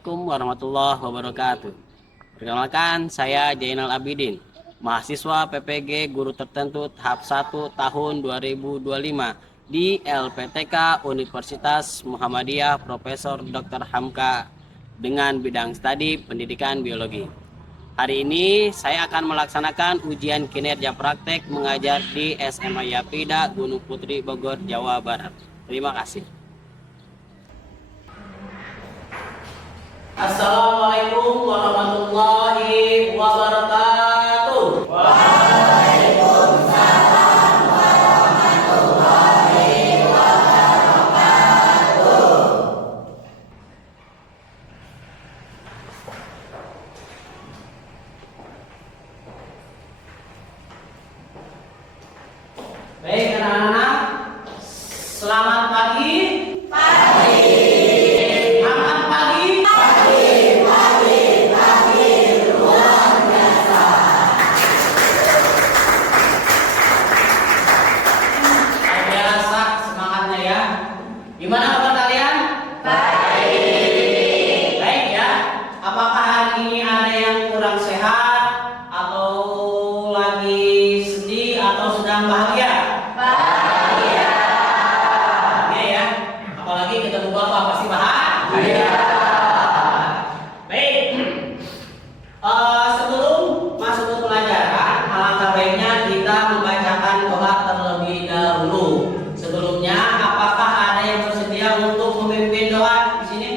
Assalamualaikum warahmatullahi wabarakatuh. Perkenalkan, saya Jainal Abidin, mahasiswa PPG Guru Tertentu tahap 1 tahun 2025 di LPTK Universitas Muhammadiyah Profesor Dr. Hamka dengan bidang studi pendidikan biologi. Hari ini saya akan melaksanakan ujian kinerja praktek mengajar di SMA Yapida Gunung Putri Bogor, Jawa Barat. Terima kasih. Assalamualaikum warahmatullahi wabarakatuh. Waalaikumsalam warahmatullahi wabarakatuh. Baik anak-anak, selamat pagi. Gimana kabar kalian? Baik. Baik ya. Apakah hari ini ada yang kurang sehat atau lagi sedih atau sedang bahagia? Bahagia. Bahagia ya. Apalagi ketemu Bapak pasti bahagia. Baik. Sebelum masuk ke pelajaran, alangkah baiknya kita membacakan doa terlebih dahulu. Sebelumnya, apakah ada yang bersedia untuk memimpin doa di sini?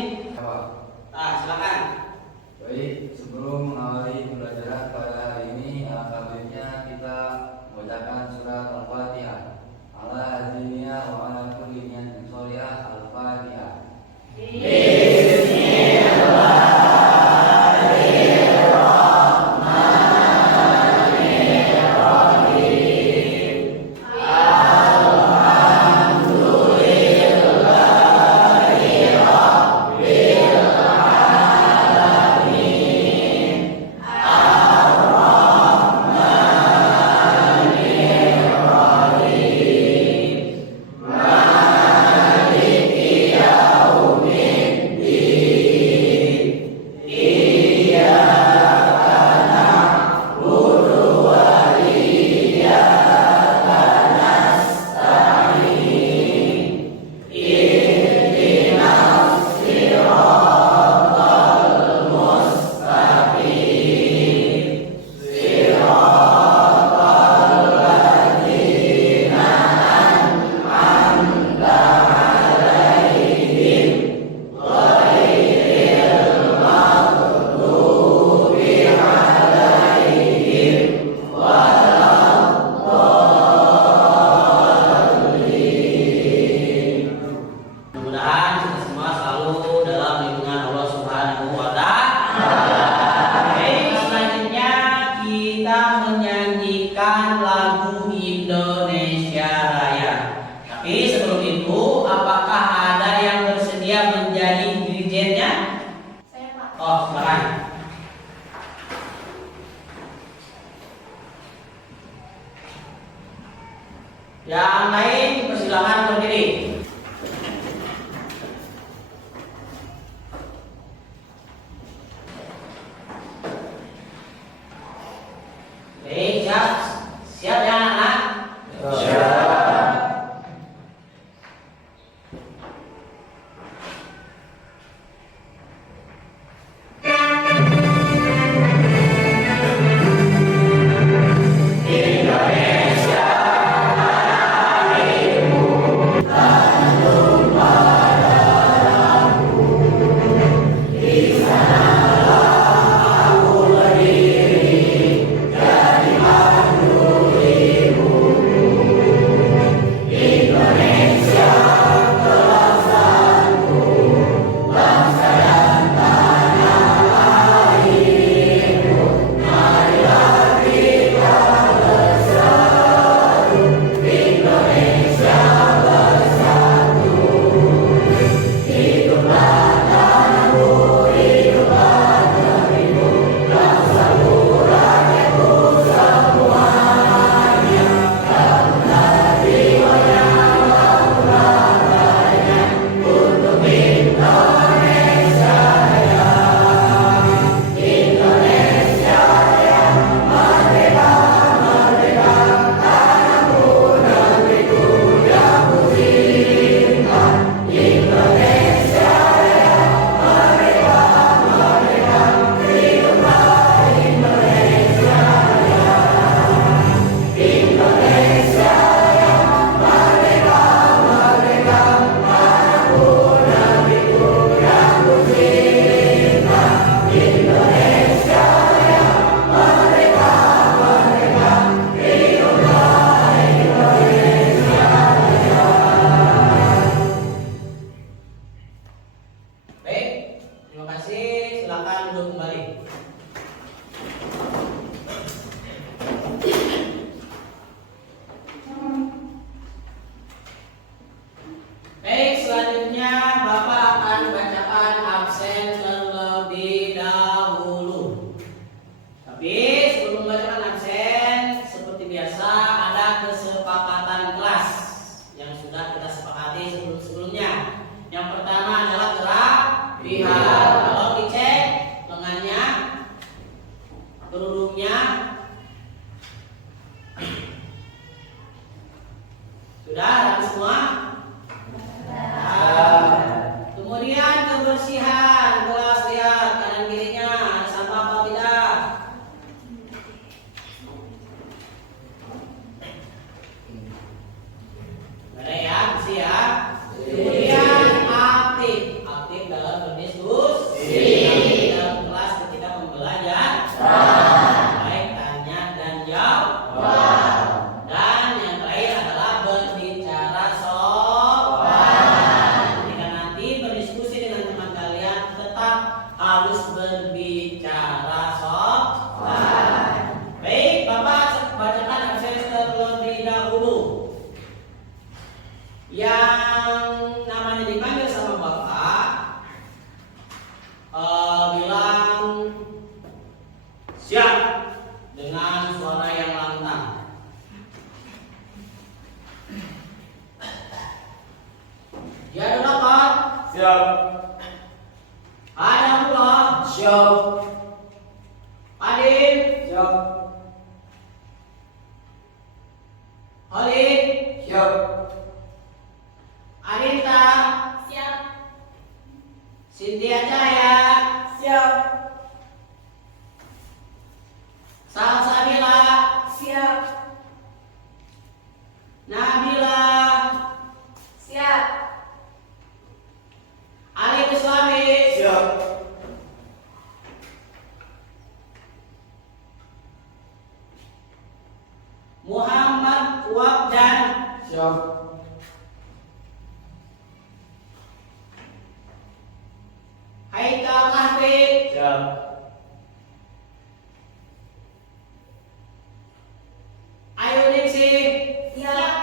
Silakan. Baik, sebelum mengawali pembelajaran pada hari ini, alangkah baiknya kita membacakan surat Al-Fatihah. Ala hadiniya wa ala kulli niyatin sholihah. Al-Fatihah. Mudah-mudahan kita semua selalu dalam lindungan Allah Subhanahu wa Ta'ala. Baik, selanjutnya kita menyanyikan lagu Indonesia Raya. Tapi sebelum itu, apakah ada yang bersedia menjadi dirijennya? Saya Pak. Oh, silakan. Yang lain dipersilakan berdiri. Baik, siap. Siap ya anak-anak? Indonesia tanah airmu. silakan duduk kembali. Baik, selanjutnya Bapak akan bacakan absen terlebih dahulu. Tapi sebelum membacakan absen, seperti biasa ada kesepakatan kelas yang sudah kita sepakati sebelum-sebelumnya. Yang pertama adalah gerak lihat. Kalau dicek lengannya, kerudungnya, sudah rapi semua. Kemudian kebersihan kelas, lihat kanan kirinya ada sampah apa tidak. Ada ya, bersih ya. Kemudian aktif dalam berdiskusi dalam kelas ketika pembelajaran. Baik tanya dan jawab. Dan yang terakhir adalah berbicara sopan. Ketika nanti berdiskusi dengan teman kalian tetap harus berbicara sopan. Baik, Bapak bacakan absen terlebih dahulu. Yang namanya dipanggil sama Bapak bilang siap dengan suara yang lantang. Ya Bapak. Siap. Ada pula. Siap. Adin. Siap. Holid. Siap. Anita. Siap. Cynthia Cahaya. Siap. Salsabila. Siap. Nabila. Siap. Ali Islami. Siap. Muhammad Wabdan. Siap. Haikal Mahdi. Siap. Ayu Ningsi. Siap.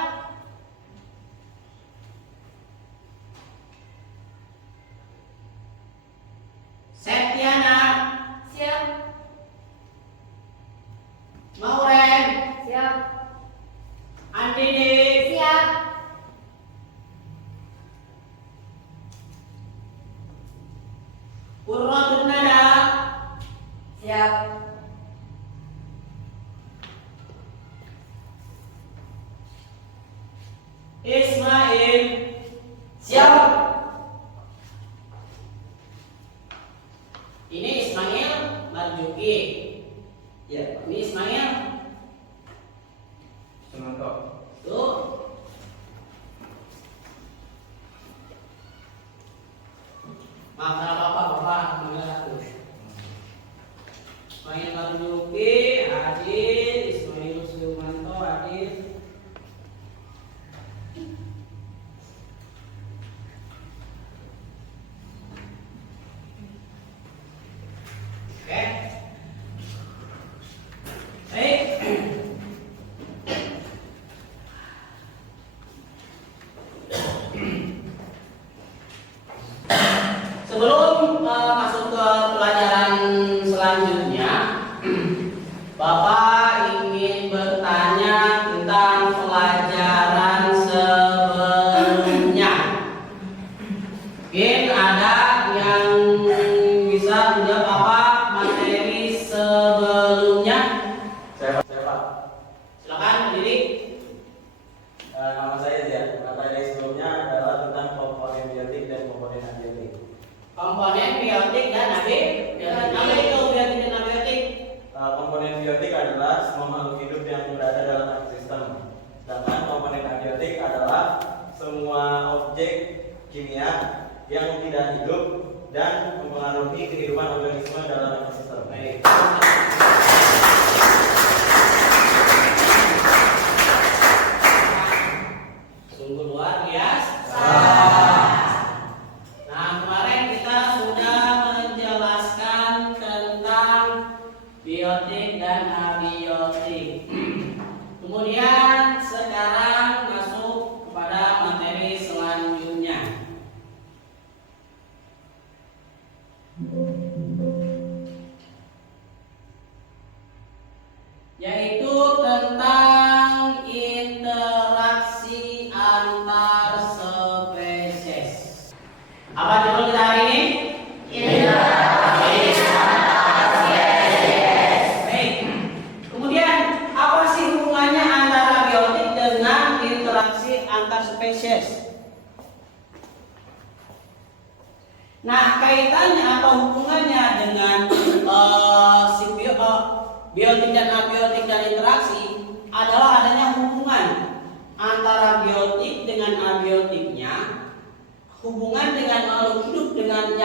Septiana. Siap. Mauren. Siap. Andini. Siap. Qurratun Nada. Siap. Ismail. Siap. Ini Ismail Marjuki. Iya. Ini Ismail. Semangat. Tuh. Maaf salah bapak manggil aku. Ismail Marjuki hadir. Ismail Sumanto hadir. Oke. Baik. Sebelum masuk ke pelajaran selanjutnya, Bapak ingin bertanya tentang pelajaran sebelumnya. Mungkin ada yang bisa menjawab Bapak materi sebelumnya. Saya Pak. Silakan berdiri. Nama saya Zia. Materi sebelumnya adalah tentang komponen biotik dan komponen abiotik. Komponen biotik dan abiotik. Apa itu biotik dan abiotik? Komponen biotik adalah semua makhluk hidup yang berada dalam ekosistem. Sedangkan komponen abiotik adalah semua objek kimia yang tidak hidup dan mempengaruhi kehidupan organisme dalam ekosistem. Baik. Sungguh luar biasa. Nah, kemarin kita sudah menjelaskan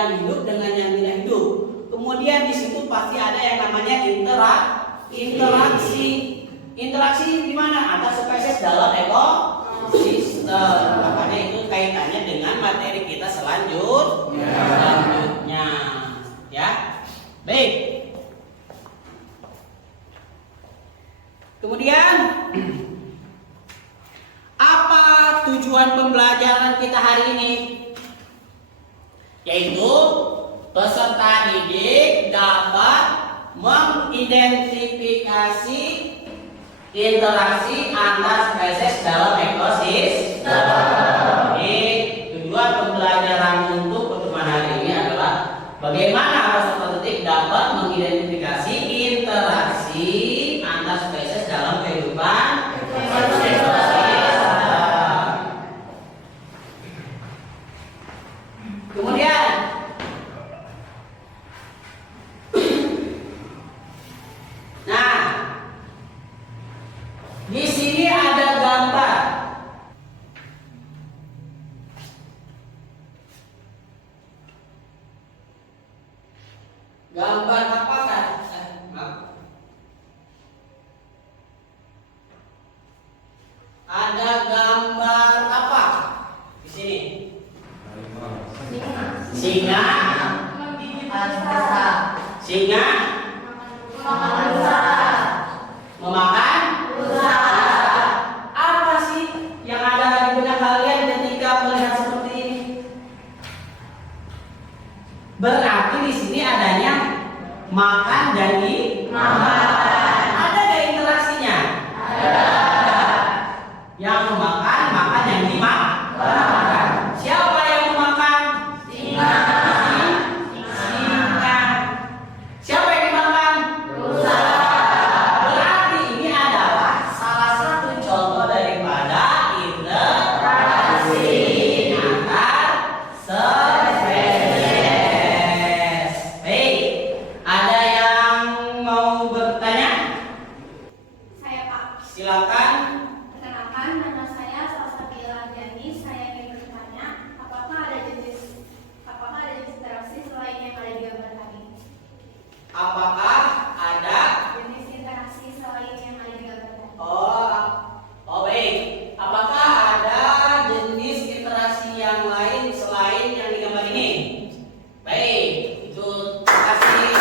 yang hidup dengan yang tidak hidup. Kemudian di situ pasti ada yang namanya interaksi. Interaksi di mana? Ada spesies dalam ekosistem. Makanya itu kaitannya dengan materi kita selanjutnya. Ya. Baik. Kemudian apa tujuan pembelajaran kita hari ini? Yaitu peserta didik dapat mengidentifikasi interaksi antar spesies dalam ekosistem. Jadi tujuan pembelajaran untuk pertemuan hari ini adalah bagaimana peserta didik dapat mengidentifikasi interaksi antar spesies dalam kehidupan ekosistem. Kemudian di sini ada gambar. Gambar apa kan? Ada gambar apa di sini? Singa. Singa memakan. Apa sih yang ada di benak kalian ketika melihat seperti ini? Berarti di sini adanya makan dan dimakan. Ada nggak interaksinya? Ada. Yang memakan, makan, yang dimakan. Siapa yang memakan? Singa. Singa. Siapa yang dimakan? Rusa. Berarti ini adalah salah satu contoh daripada interaksi antar spesies. Baik, ada yang mau bertanya? Saya Pak. Silakan. Perkenalkan, nama saya Salsabila Jani. Saya ingin bertanya, apakah ada jenis interaksi selain yang ada di gambar tadi? Apakah ada? Jenis interaksi selain yang ada di gambar tadi. Oh baik. Apakah ada jenis interaksi yang lain selain yang di gambar ini? Baik, itu terima kasih.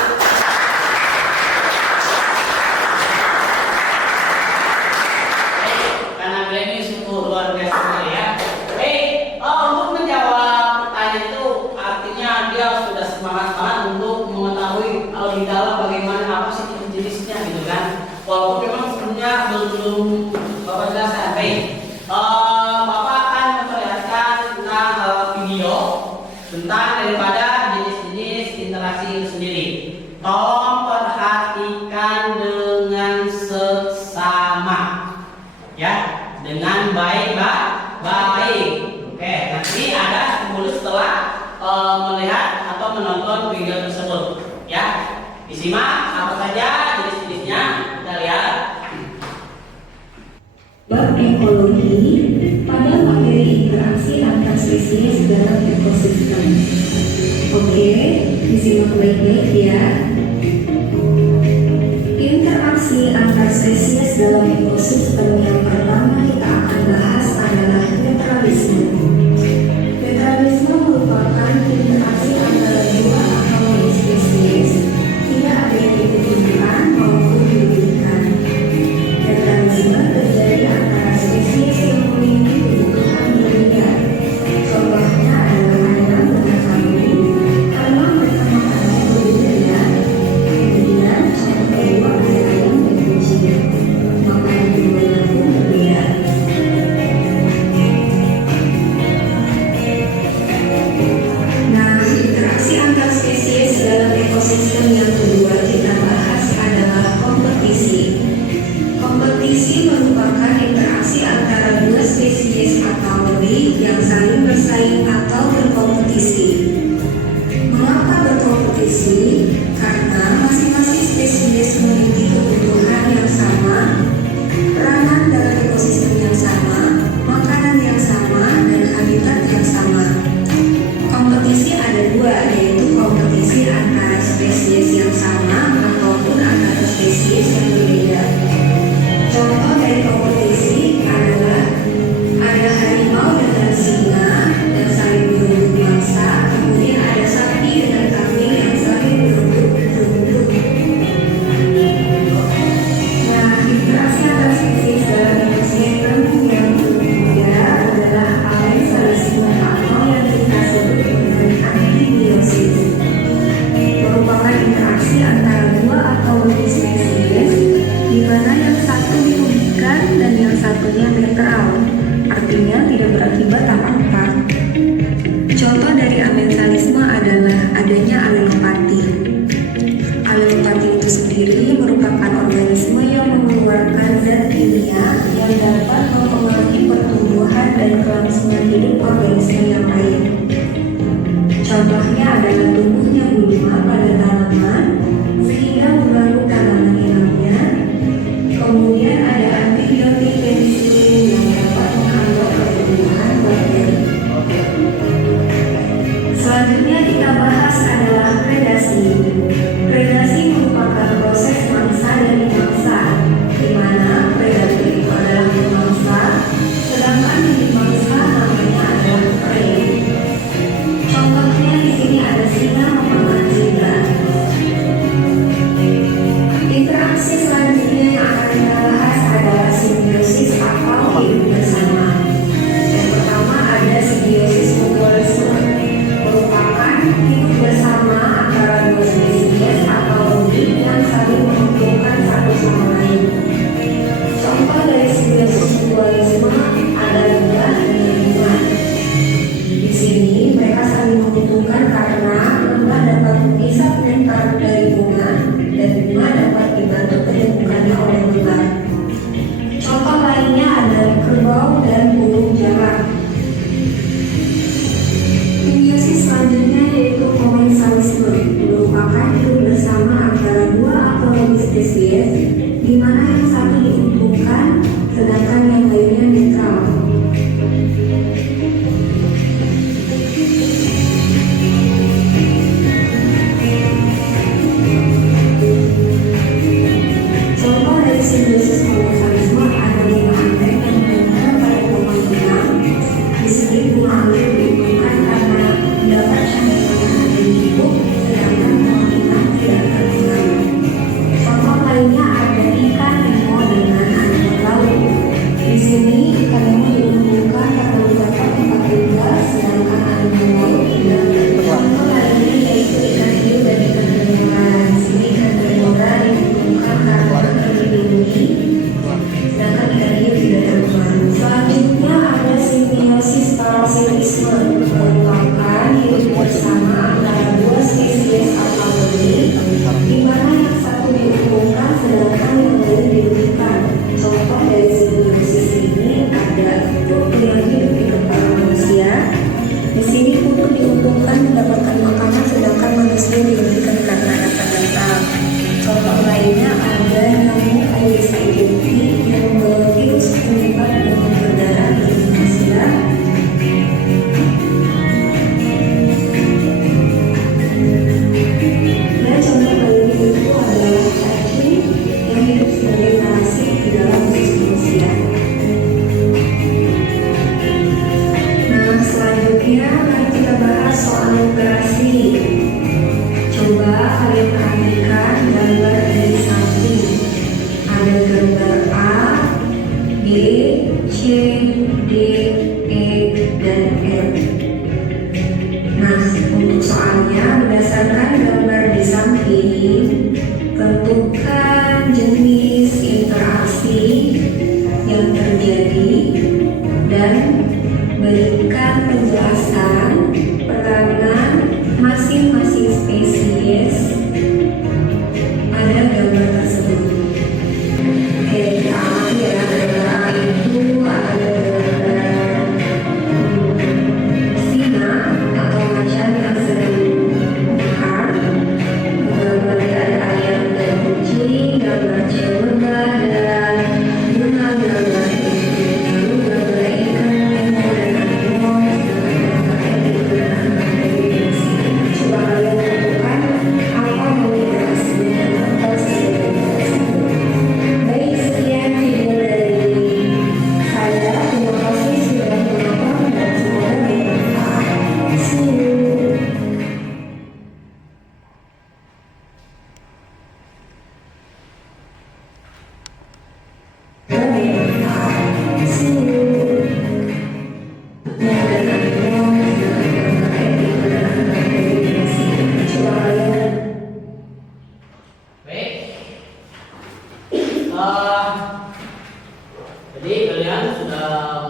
Baik, karena kalian ini sungguh luar biasa sekali ya. Baik, untuk menjawab pertanyaan itu artinya dia sudah semangat untuk mengetahui lebih dalam bagaimana apa sih jenisnya gitu kan. Walaupun memang sebenarnya belum Bapak jelaskan. Baik, Bapak akan memperlihatkan tentang video tentang daripada jenis-jenis interaksi itu sendiri. Tolong perhatikan dengan seksama, ya, dengan baik-baik. Oke, nanti ada 10 setelah melihat atau menonton video tersebut, ya. Disimak apa saja jenis-jenisnya, kita lihat. Bab ekologi pada materi interaksi antar spesies dalam ekosistem. Oke, disimak baik-baik ya. Interaksi antar spesies dalam ekosistem yang pertama kita akan bahas adalah netralisme. Netralisme merupakan interaksi antara dua atau lebih spesies, tidak ada yang dibutuhkan maupun dirugikan. Netralisme terjadi antara spesies yang memiliki kebutuhan berbeda. Contohnya adalah ayam dengan kambing, karena mereka makannya berbeda. Kemudian contoh kedua ada ayam dan kucing, makanan keduanya pun berbeda. antara dua atau lebih spesies, di mana yang satu dirugikan dan yang satunya netral, artinya tidak berakibat apa-apa. Contoh dari amensalisme adalah adanya alelopati. Alelopati itu sendiri merupakan organisme yang mengeluarkan zat kimia yang dapat mempengaruhi pertumbuhan dan kelangsungan hidup organisme yang lain. Contohnya adalah tumbuhnya gulma pada tanaman sehingga mengganggu tanaman inangnya. Kemudian ada antibiotik penisilin yang dapat menghambat pertumbuhan bakteri. Selanjutnya kita bahas adalah predasi. Predasi merupakan proses mangsa dari mangsa, di mana predator itu adalah pemangsa, sedangkan yang dimangsa namanya adalah prey. Contohnya di sini ada singa memakan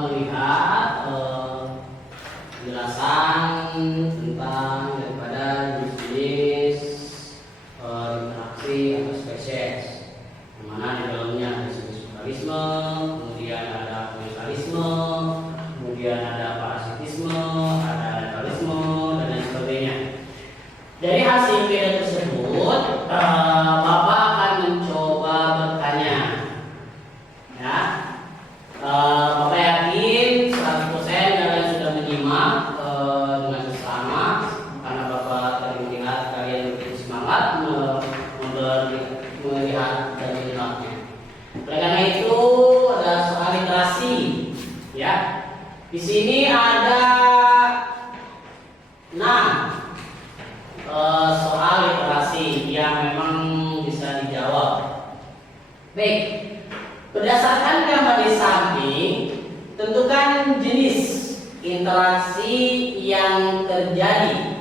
melihat penjelasan tentang daripada jenis interaksi atau spesies, yang mana di dalamnya ada strukturalisme, kemudian ada komensalisme, kemudian ada parasitisme, ada netralisme, dan lain sebagainya. Dari hasil video tersebut, Bapak akan mencoba bertanya, ya. Bapak yakin 100% kalian sudah menyimak dengan seksama, karena Bapak tadi melihat kalian begitu semangat melihat dan menyimaknya. Oleh karena itu ada soal literasi, ya. Di sini ada 6 soal literasi yang memang bisa dijawab. Baik, berdasarkan gambar di samping, tentukan jenis interaksi yang terjadi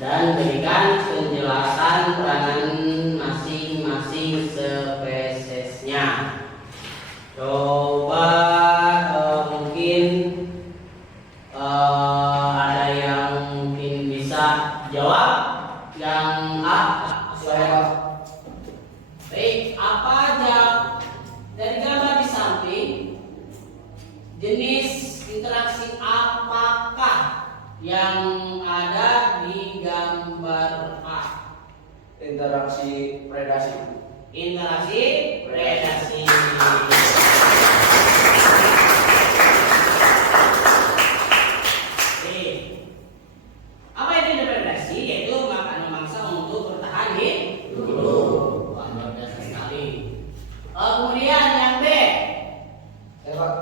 dan berikan penjelasan peranan masing-masing spesiesnya. Coba mungkin ada yang mungkin bisa jawab. Yang A, Saya baik, apa aja dari gambar di samping, jenis interaksi apakah yang ada di gambar A? interaksi predasi. Interaksi predasi. Apa itu predasi? Yaitu makan memangsa untuk bertahan hidup. Wah, luar biasa sekali. Kemudian yang B. Ya Pak.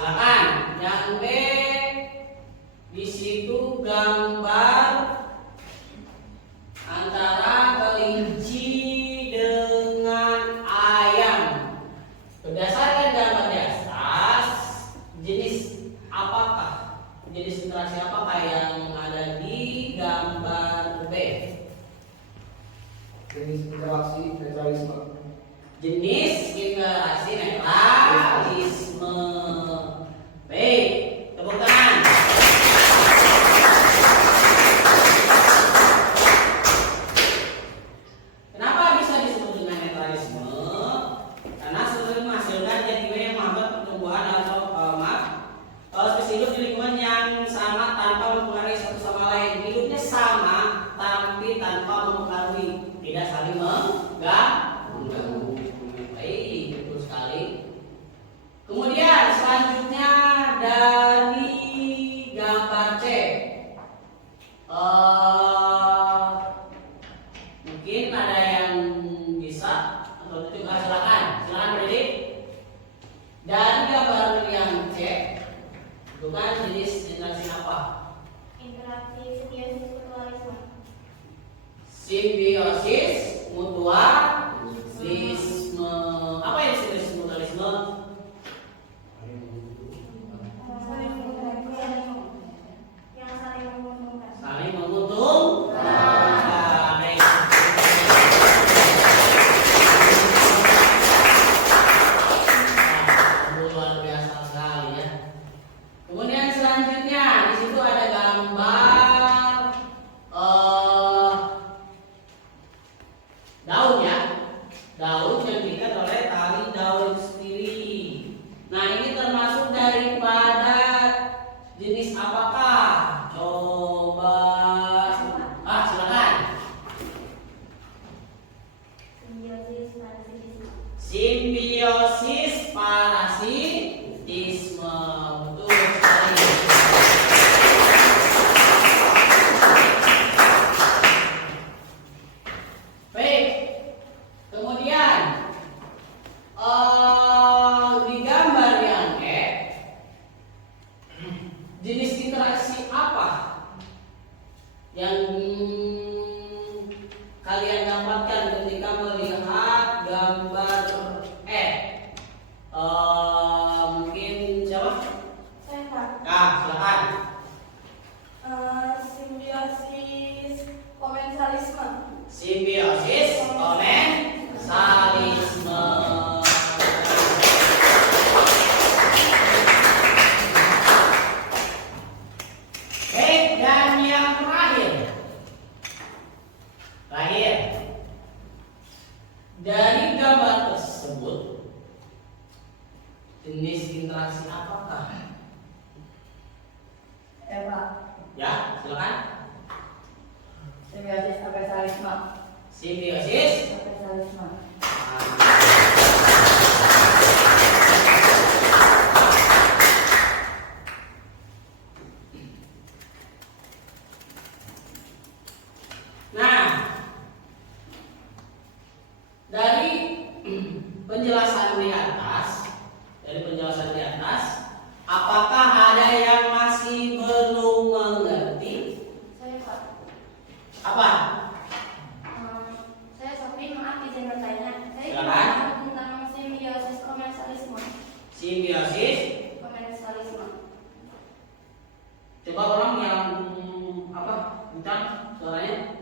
Silakan. Yang B, di situ gambar antara kelinci dengan ayam. Berdasarkan gambar di atas, jenis apakah? Jenis interaksi apakah yang ada di gambar B? Jenis interaksi netralisme. Jenis interaksi netralisme. Baik, tepuk tangan. Kenapa bisa disebut dengan netralisme? Karena sebenarnya menghasilkan zat kimia yang menghambat pertumbuhan atau spesies di lingkungan yang sama tanpa mempengaruhi satu sama lain. Hidupnya sama tapi tanpa mempengaruhi, tidak saling mengganggu. Baik, betul sekali. Kemudian selanjutnya dari gambar C, mungkin ada yang bisa atau juga silakan berdiri. Dari gambar yang C, bukan jenis interaksi apa? Interaksi simbiosis mutualisme. Simbiosis mutualisme. Apa yang simbiosis mutualisme? Yang saling menguntungkan. Saling menguntungkan. Baik. Luar biasa sekali ya. Kemudian selanjutnya di situ ada gambar daun ya, daun yang diikat oleh tali daun sendiri. Nah, ini termasuk daripada jenis apakah? Coba silakan. Simbiosis parasitisme. Simbiosis parasitisme. Betul sekali. Baik. Kemudian di gambar yang E, jenis interaksi apa yang kalian dapatkan ketika melihat gambar E? Mungkin siapa? Saya Pak. Silakan. Simbiosis komensalisme. Simbiosis komensalisme. Dari gambar tersebut, jenis interaksi apakah? Pak. Ya, silakan. Simbiosis apesalisme. Simbiosis. Apesalisme. Nah, dari penjelasan di atas, apakah ada yang masih belum mengerti? Saya Pak. Apa? Saya Sofi, maaf izin bertanya. Saya ingin Silakan. bertanya tentang simbiosis komensalisme. Simbiosis. Komensalisme. Coba orang yang apa? Bintang suaranya.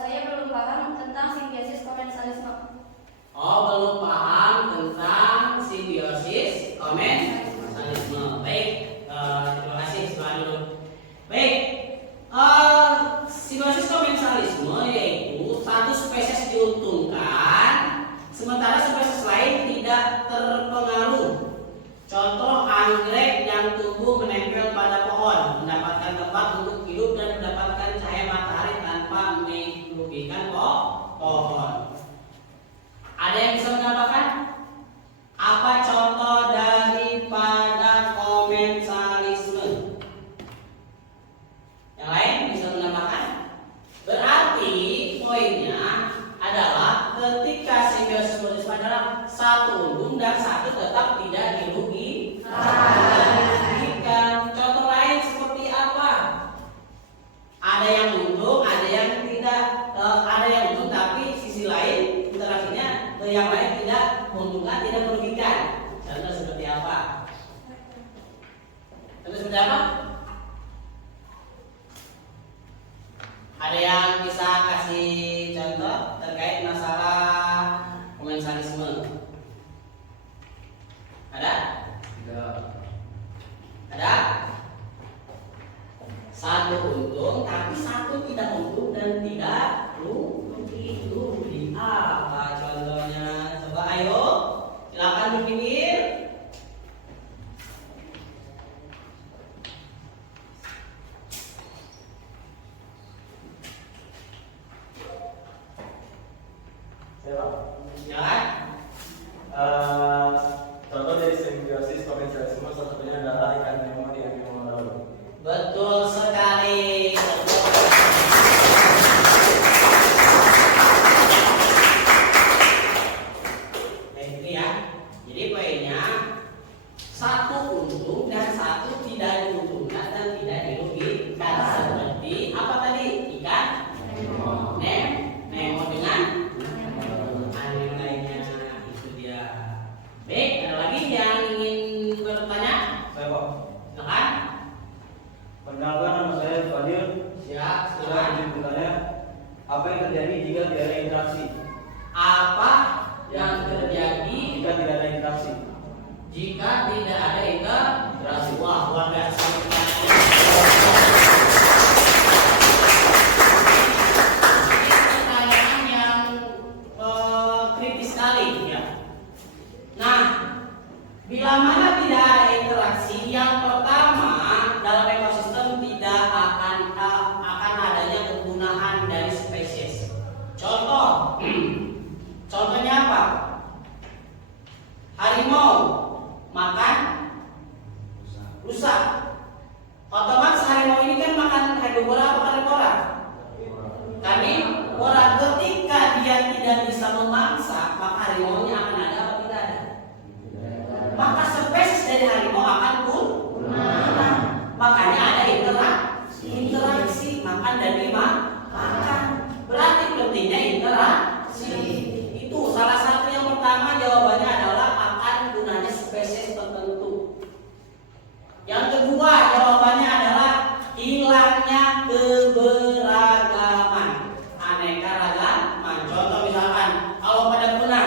Saya belum paham tentang simbiosis komensalisme. Oh, belum paham tentang simbiosis komensalisme. Baik, terima kasih. Silakan dulu. Baik, simbiosis komensalisme yaitu satu spesies diuntungkan, sementara spesies lain tidak terpengaruh. Contoh anggrek yang tumbuh menempel pada pohon, mendapatkan tempat untuk hidup dan mendapatkan cahaya matahari tanpa merugikan pohon. Ada yang bisa menambahkan? Apa contoh daripada komensalisme? Yang lain bisa menambahkan? Berarti poinnya adalah ketika simbiosis adalah satu untung dan satu tetap tidak dirugikan. Contoh lain seperti apa? Ada yang untung, ada yang tidak, ada yang untung tapi sisi lain interaksinya yang lain tidak menguntungkan, tidak merugikan. Contoh seperti apa? Contoh seperti apa? Ada yang bisa kasih contoh terkait masalah komensalisme? Ada? Tidak. Ada? Satu untung, tapi satu tidak untung dan tidak rugi. Apa contohnya? Coba ayo, silakan berpikir. Silakan. Contoh dari simbiosis komensalisme salah satunya adalah ikan nemo di Nemo Laut. Betul sekali. Itu ya. Jadi poinnya satu untung dan satu tidak diuntungkan dan tidak dirugikan. Seperti apa tadi? Ikan Nemo dengan anime lainnya. Itu dia. Baik, ada lagi yang ingin bertanya? Saya Pak. Silakan. Perkenalkan, nama saya Fadil. Ya, Saya silakan. izin bertanya, apa yang terjadi jika tidak ada interaksi? Apa yang terjadi Jika tidak ada interaksi. jika tidak ada interaksi? Wah, luar biasa. Ini pertanyaan yang kritis sekali ya. Nah, bila mana tidak ada interaksi, yang pertama dalam ekosistem tidak akan adanya kepunahan dari spesies. Contoh, contohnya apa? Harimau makan rusa. Otomatis harimau ini kan makan herbivora atau karnivora? Karnivora. Ketika dia tidak bisa memangsa, maka harimaunya akan ada atau tidak ada? Maka spesies dari harimau akan punah. Makanya ada interaksi makan dan dimakan. Berarti pentingnya interaksi. Itu salah satu yang pertama jawabannya adalah akan punahnya spesies tertentu. Yang kedua jawabannya adalah hilangnya keberagaman, aneka ragaman. Contoh misalkan kalau pada punah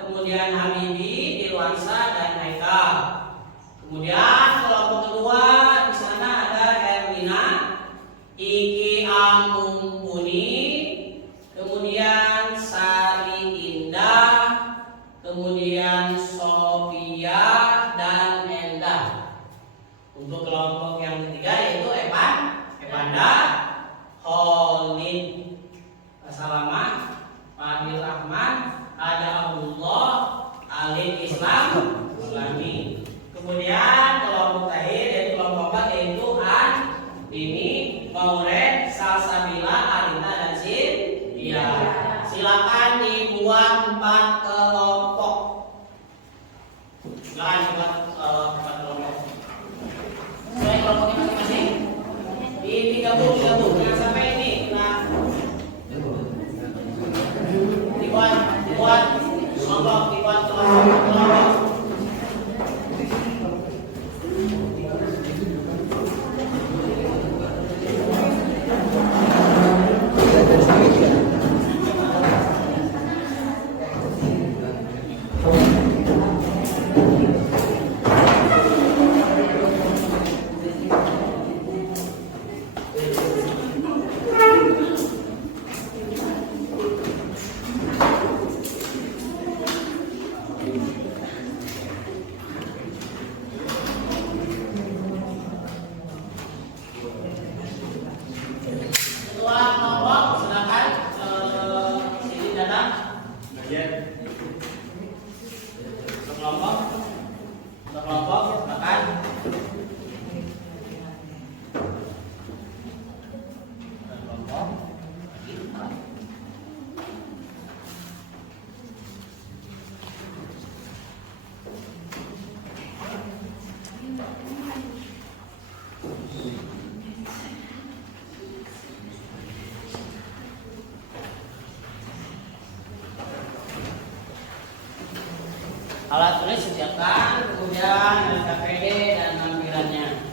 kemudian Habibi, Irwansa, dan Haikal. Kemudian kelompok kedua di sana ada Erlina, Iki Mumpuni, kemudian Sari Indah, kemudian Sofia dan Endah. Untuk kelompok yang ketiga yaitu Evanda, Khalid, Salamah, Fadil Rahman, ada Abdullah, Alif Islam, Islami. Kemudian kelompok terakhir yaitu kelompok keempat yaitu An, Dini, Maureen, Salsabila, Arita, dan Sintia. Silakan dibuat 4 kelompok. Silakan dibuat 4 kelompok. Sesuai kelompoknya masing-masing. Digabung, jangan sampai ini. Nah, dibuat kelompok. Ketua kelompok silakan sini datang. Untuk kelompok silakan. Alat tulis sediakan, kemudian KPD dan lampirannya.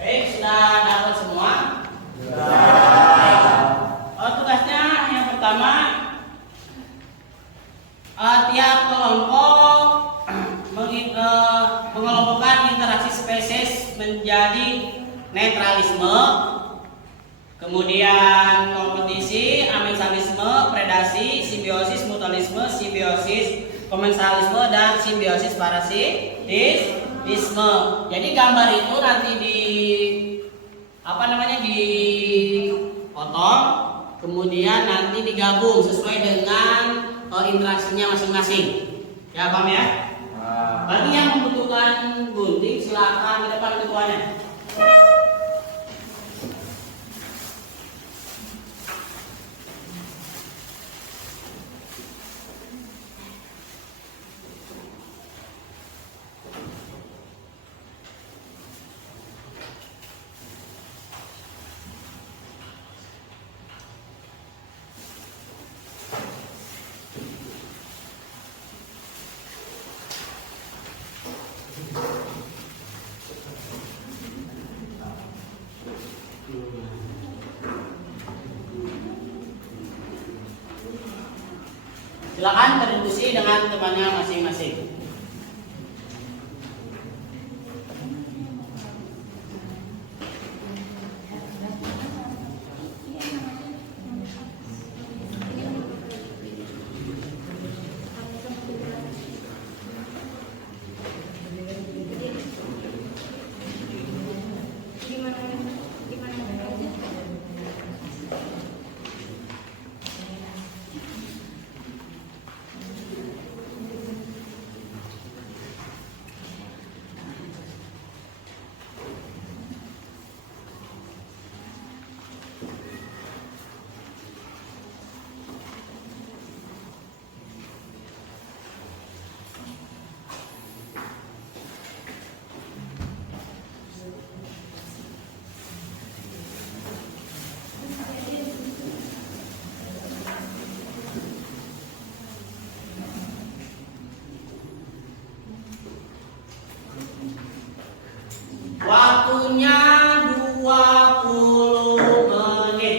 Baik, sudah dapat semua? Baik. Tugasnya yang pertama, tiap kelompok mengelompokkan interaksi spesies menjadi netralisme, kemudian kompetisi, amensalisme, predasi, simbiosis, mutualisme, simbiosis, komensalisme, dan simbiosis parasitisme. Jadi gambar itu nanti dipotong, kemudian nanti digabung sesuai dengan interaksinya masing-masing. Ya, paham ya? Bagi yang membutuhkan gunting silakan ke depan ketuanya. Silakan berdiskusi dengan temannya masing-masing. Waktunya 20 menit.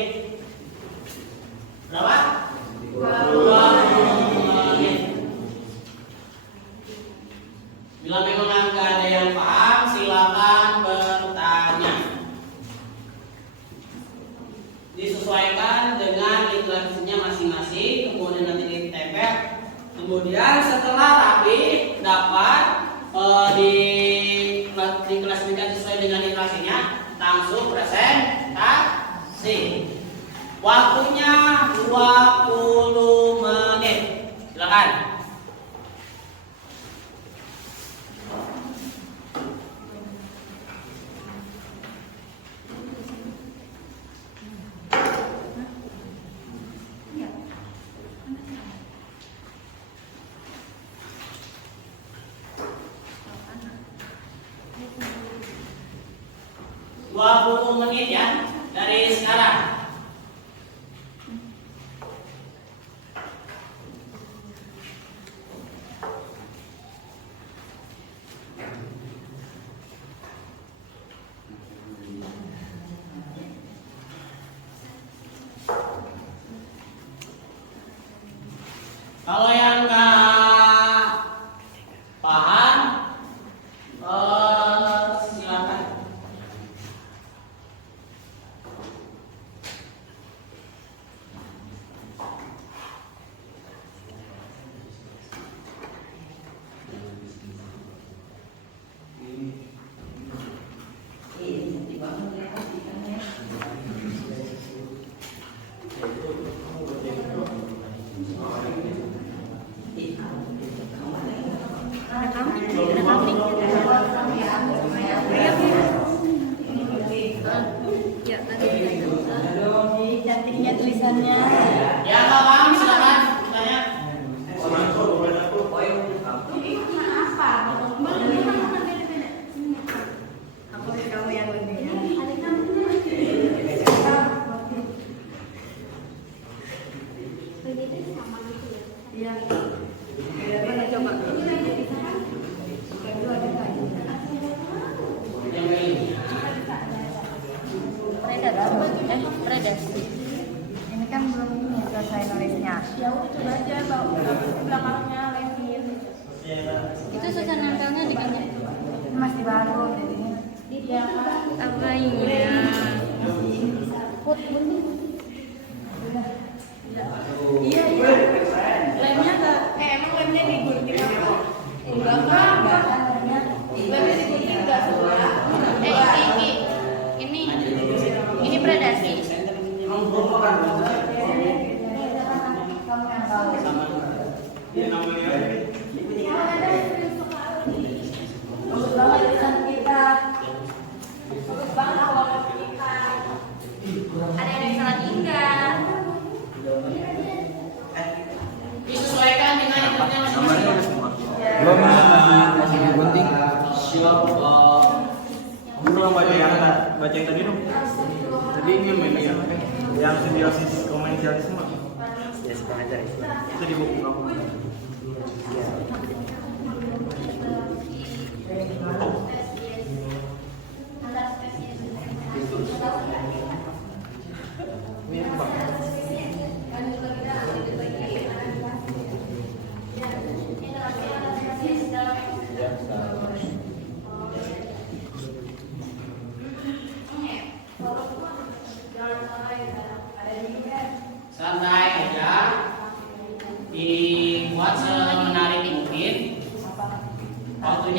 Berapa? 20 menit. Bila memang nggak ada yang paham, silakan bertanya. Disesuaikan dengan instruksinya masing-masing, kemudian nanti ditempel. Kemudian setelah rapi dapat diklasifikasi sesuai dengan instruksinya, langsung presentasi. Waktunya 20 menit. Silakan. Menit ya dari sekarang. Kalau yang nggak paham, silakan. Cantiknya tulisannya. Ya, nggak paham silakan tanya. Aku kamu yang lebih. Iya. Mana coba? Predes. Ini kan belum selesai nulisnya. Ya udah coba aja belakangnya lesin. Itu susah nempelnya di kannya. Masih baru jadinya. Iya. Apa ya? Iya iya. Lemnya enggak? Emang lemnya digunting apa? Enggak. Lemnya digunting enggak semua. Ini predasi. Ada yang salah tinggal. Disesuaikan dengan inputnya masing-masing. Belum masih digunting. Siap. Kamu belum baca yang tadi dong. Tadi ini yang simbiosis komersialisme. Ya sekarang aja. Itu di buku kamu.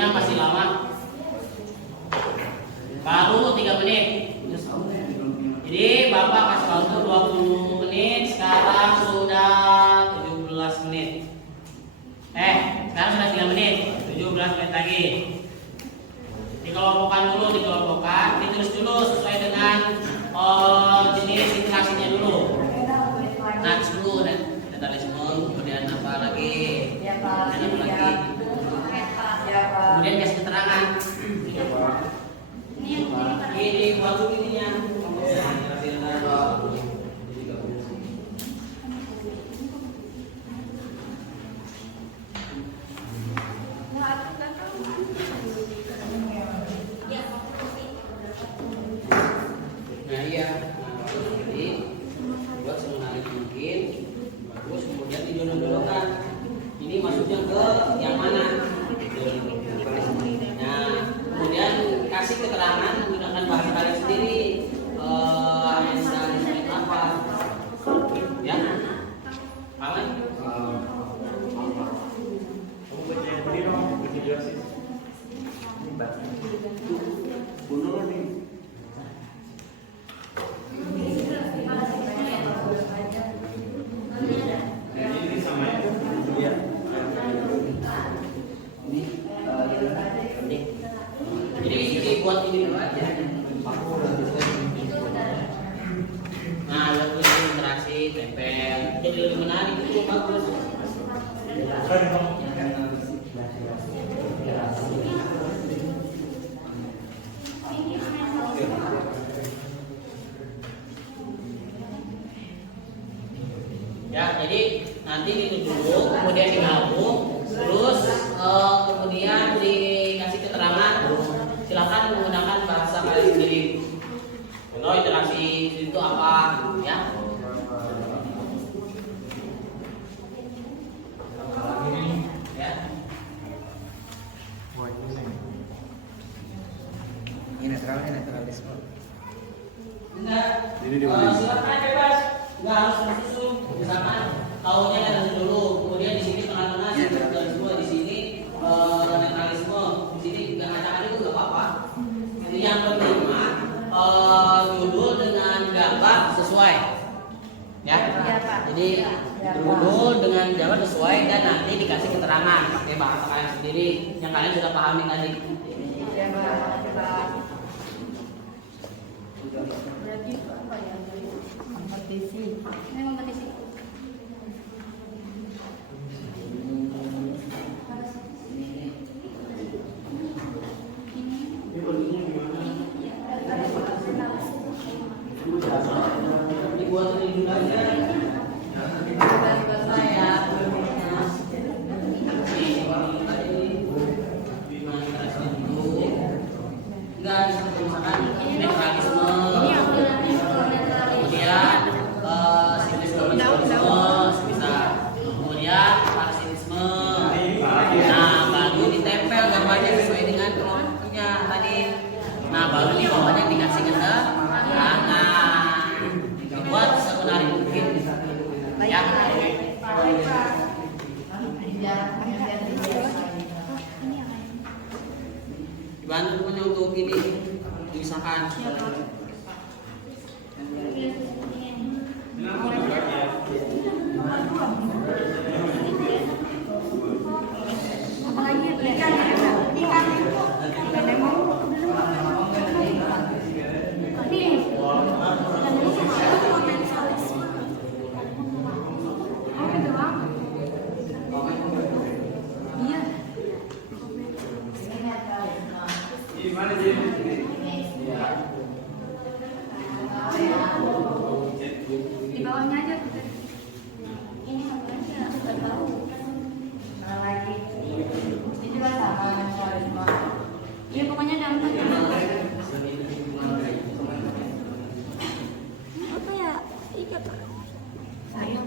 waktunya masih lama. Baru 3 menit. Jadi Bapak kasih waktu 20 menit, sekarang sudah 17 menit. Sekarang sudah 3 menit, 17 menit lagi. Dikelompokkan dulu, ditulis dulu sesuai dengan jenis interaksinya dulu. Nah, dulu netralisme, kemudian apa lagi? Kemudian kasih keterangan. Ini buat ininya. Nah iya, jadi buat semenarik mungkin, terus kemudian didorong-dorongkan. Ini maksudnya ke yang mana? Nah, kemudian kasih keterangan menggunakan bahasa kalian sendiri. Misalnya apa? Ya, aman? Kamu baca yang tadi dong, baca jelasin. Ini baca. Bunuh nih. Ini sama ya? Iya. Jadi dibuat ini dulu aja. Nah, waktu interaksi tempel, jadi lebih menarik itu bagus. Ya, jadi nanti itu dulu, kemudian digabung, terus kemudian dikasih keterangan. Silakan menggunakan bahasa kalian sendiri. Contoh interaksi itu apa, ya? Ya. Ini netralisme. Enggak. Silakan bebas. Enggak harus tersusun. Misalkan tahunya dari dulu, kemudian di sini tengah-tengah dan semua di sini netralisme. Di sini enggak ada itu enggak apa-apa. Jadi yang penting judul dengan gambar sesuai. Ya. Jadi judul dengan gambar sesuai dan nanti dikasih keterangan pakai bahasa kalian sendiri yang kalian sudah pahami tadi. Berarti apa ya? Kompetisi. Ini kompetisi. Ini bentuknya gimana? Dibuat ini dulu aja. Enggak, misalkan netralisme, kemudian sinisme, bisa, kemudian parasitisme. Nah, baru ditempel gambarnya sesuai dengan kelompoknya tadi. Nah, baru di bawahnya dikasih keterangan. Dibuat semenarik mungkin. Ya. Dibantu punya untuk ini dipisahkan. Apalagi ikan Gimana sih? di bawahnya aja. Ini apa aja? Nggak tahu. Lagi. Ini juga sama netralisme. Iya, pokoknya ada 4 ya. Apa ya? Ikat. Sayang.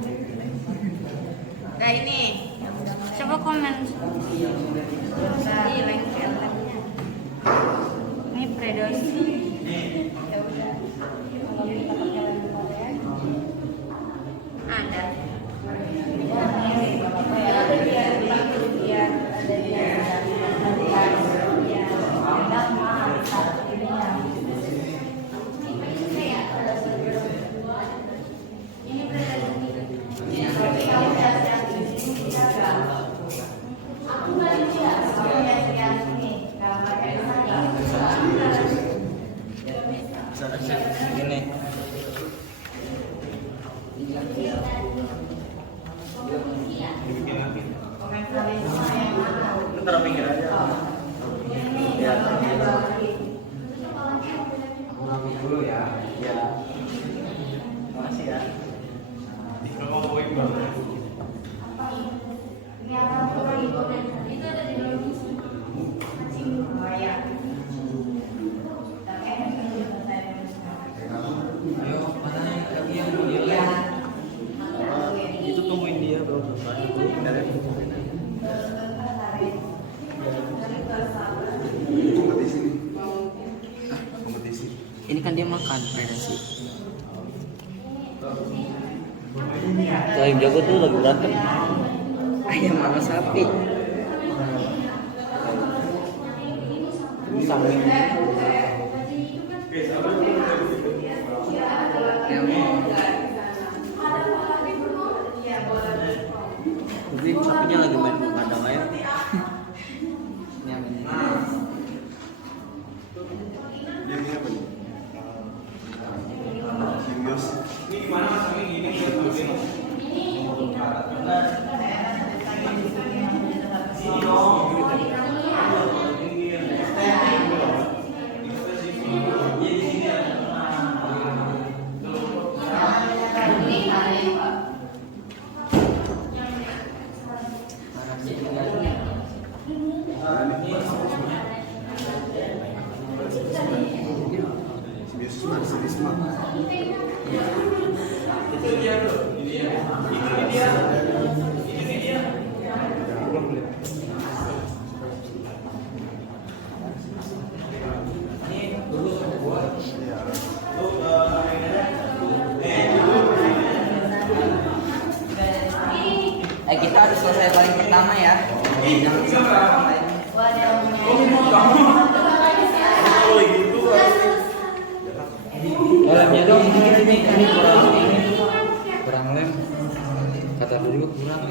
Nah ini. Coba komen. Di lengket. Ini predasi. Ya udah. Kalau kita pakai lem Korea, ada. Ini ada dia, ada dia. Dibikin lagi. Lu taruh pinggir aja. Ya. Aku pamit dulu ya. Ya. Makasih ya. Kamu poin banget. Ayo, mana lagi yang mau dilihat? Itu tungguin dia belum selesai. Kompetisi nih. Kompetisi. Ini kan dia makan predasi. Tuh yang jago tuh lagi berantem. Ayam sama sapi. Samping. Tapi sapinya lagi main padang ayam. Dia ini apa nih? Simbios. Ini gimana Mas? Ini Simbios marxisme. itu dia tuh. Ini dia. Kita harus selesai paling pertama ya. Lemnya dong, ini kurang lem. Kata lu juga kurang.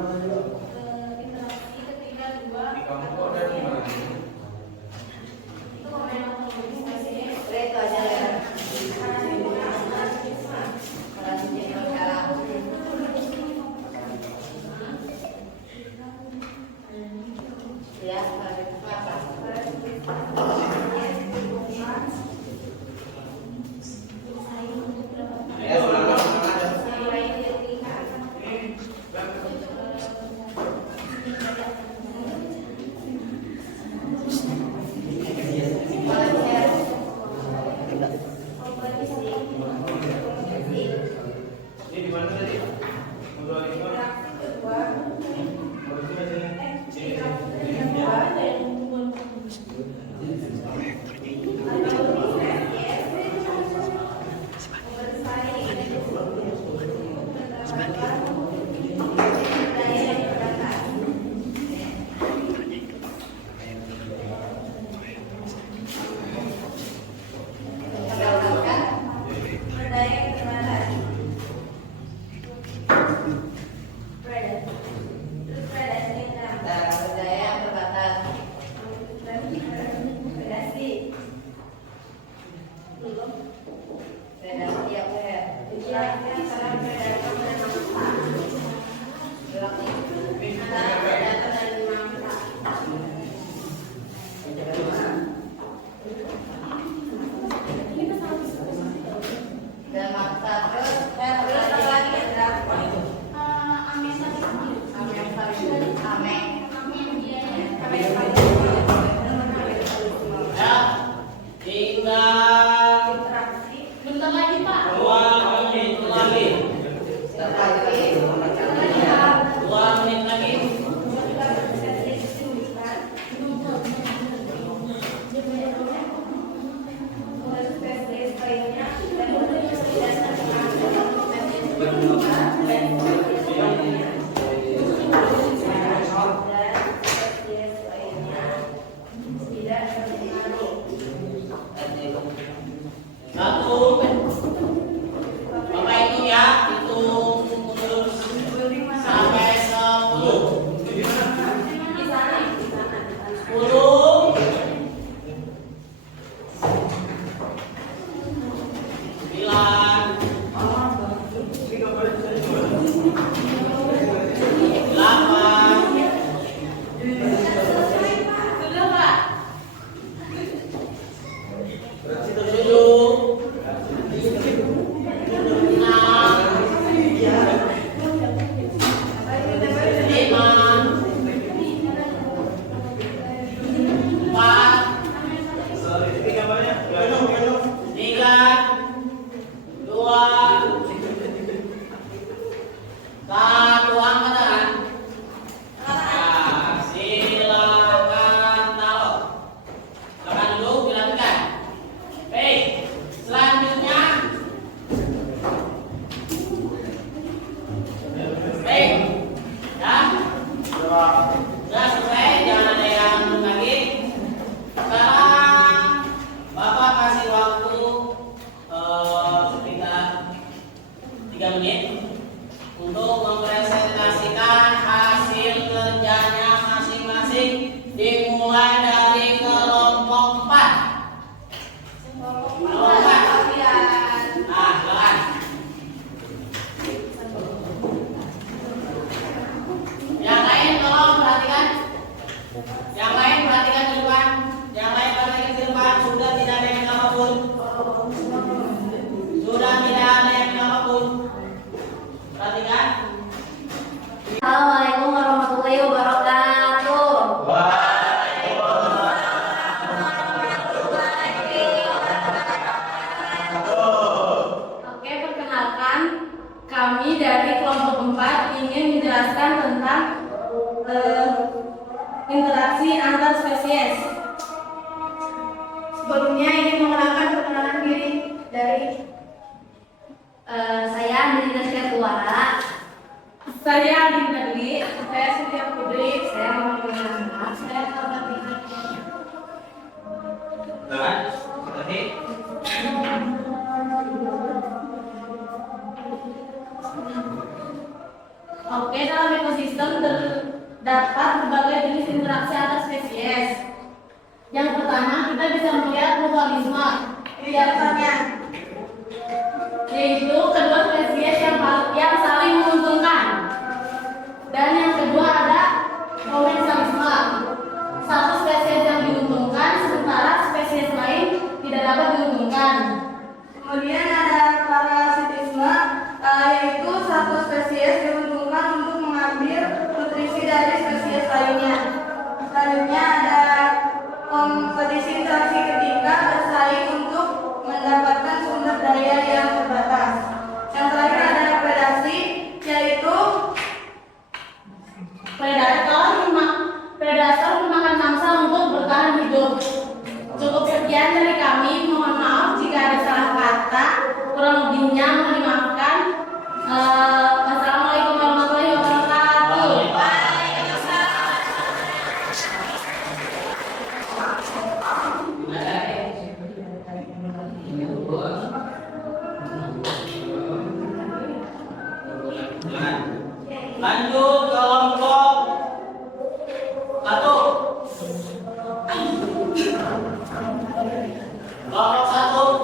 interaksi ketiga dua Di kamu kok dari mana? itu memang spesies. Itu aja ya. Ya, Ini di mana tadi? Ngobrol di mana? Ngobrol di sini. Tinggal Bentar lagi Pak. 2 menit lagi. 2 menit lagi. Satu. Bapak hitung ya, hitung mundur sampai 10. 10. 3 menit untuk mempresentasikan hasil kerjanya masing-masing dimulai dari kelompok 4. Kelompok 4. Nah, silakan. Yang lain tolong perhatikan. Yang lain perhatikan di depan. Yang lain perhatikan di depan. Sudah tidak ada yang apapun. Sudah tidak ada yang apapun. Perhatikan. Assalamualaikum warahmatullahi wabarakatuh. Oke, perkenalkan, kami dari kelompok 4 ingin menjelaskan tentang interaksi antar spesies. Sebelumnya ingin mengenalkan perkenalan diri dari Saya Andina Syahkuara. saya Adinda Dwi, saya Sintia Putri, Saya Muhammad Muhammad. saya Salma Silakan. Seperti Oke, dalam ekosistem ekosistem terdapat berbagai jenis interaksi antar spesies. Yang pertama, kita bisa melihat mutualisme, yaitu kedua spesies yang saling menguntungkan. Dan yang kedua ada komensalisme, satu spesies yang diuntungkan sementara spesies lain tidak dapat diuntungkan. Kemudian ada parasitisme, yaitu satu spesies diuntungkan untuk mengambil nutrisi dari spesies lainnya. Selanjutnya ada kompetisi interaksi ketika bersaing untuk mendapatkan sumber daya yang terbatas. Yang terakhir ada predasi, yaitu predator memakan mangsa untuk bertahan hidup. Cukup sekian dari kami. Mohon maaf jika ada salah kata. Kurang lebihnya mohon dimaafkan. Wassalamualaikum warahmatullahi wabarakatuh. Lanjut kelompok 1. Kelompok 1.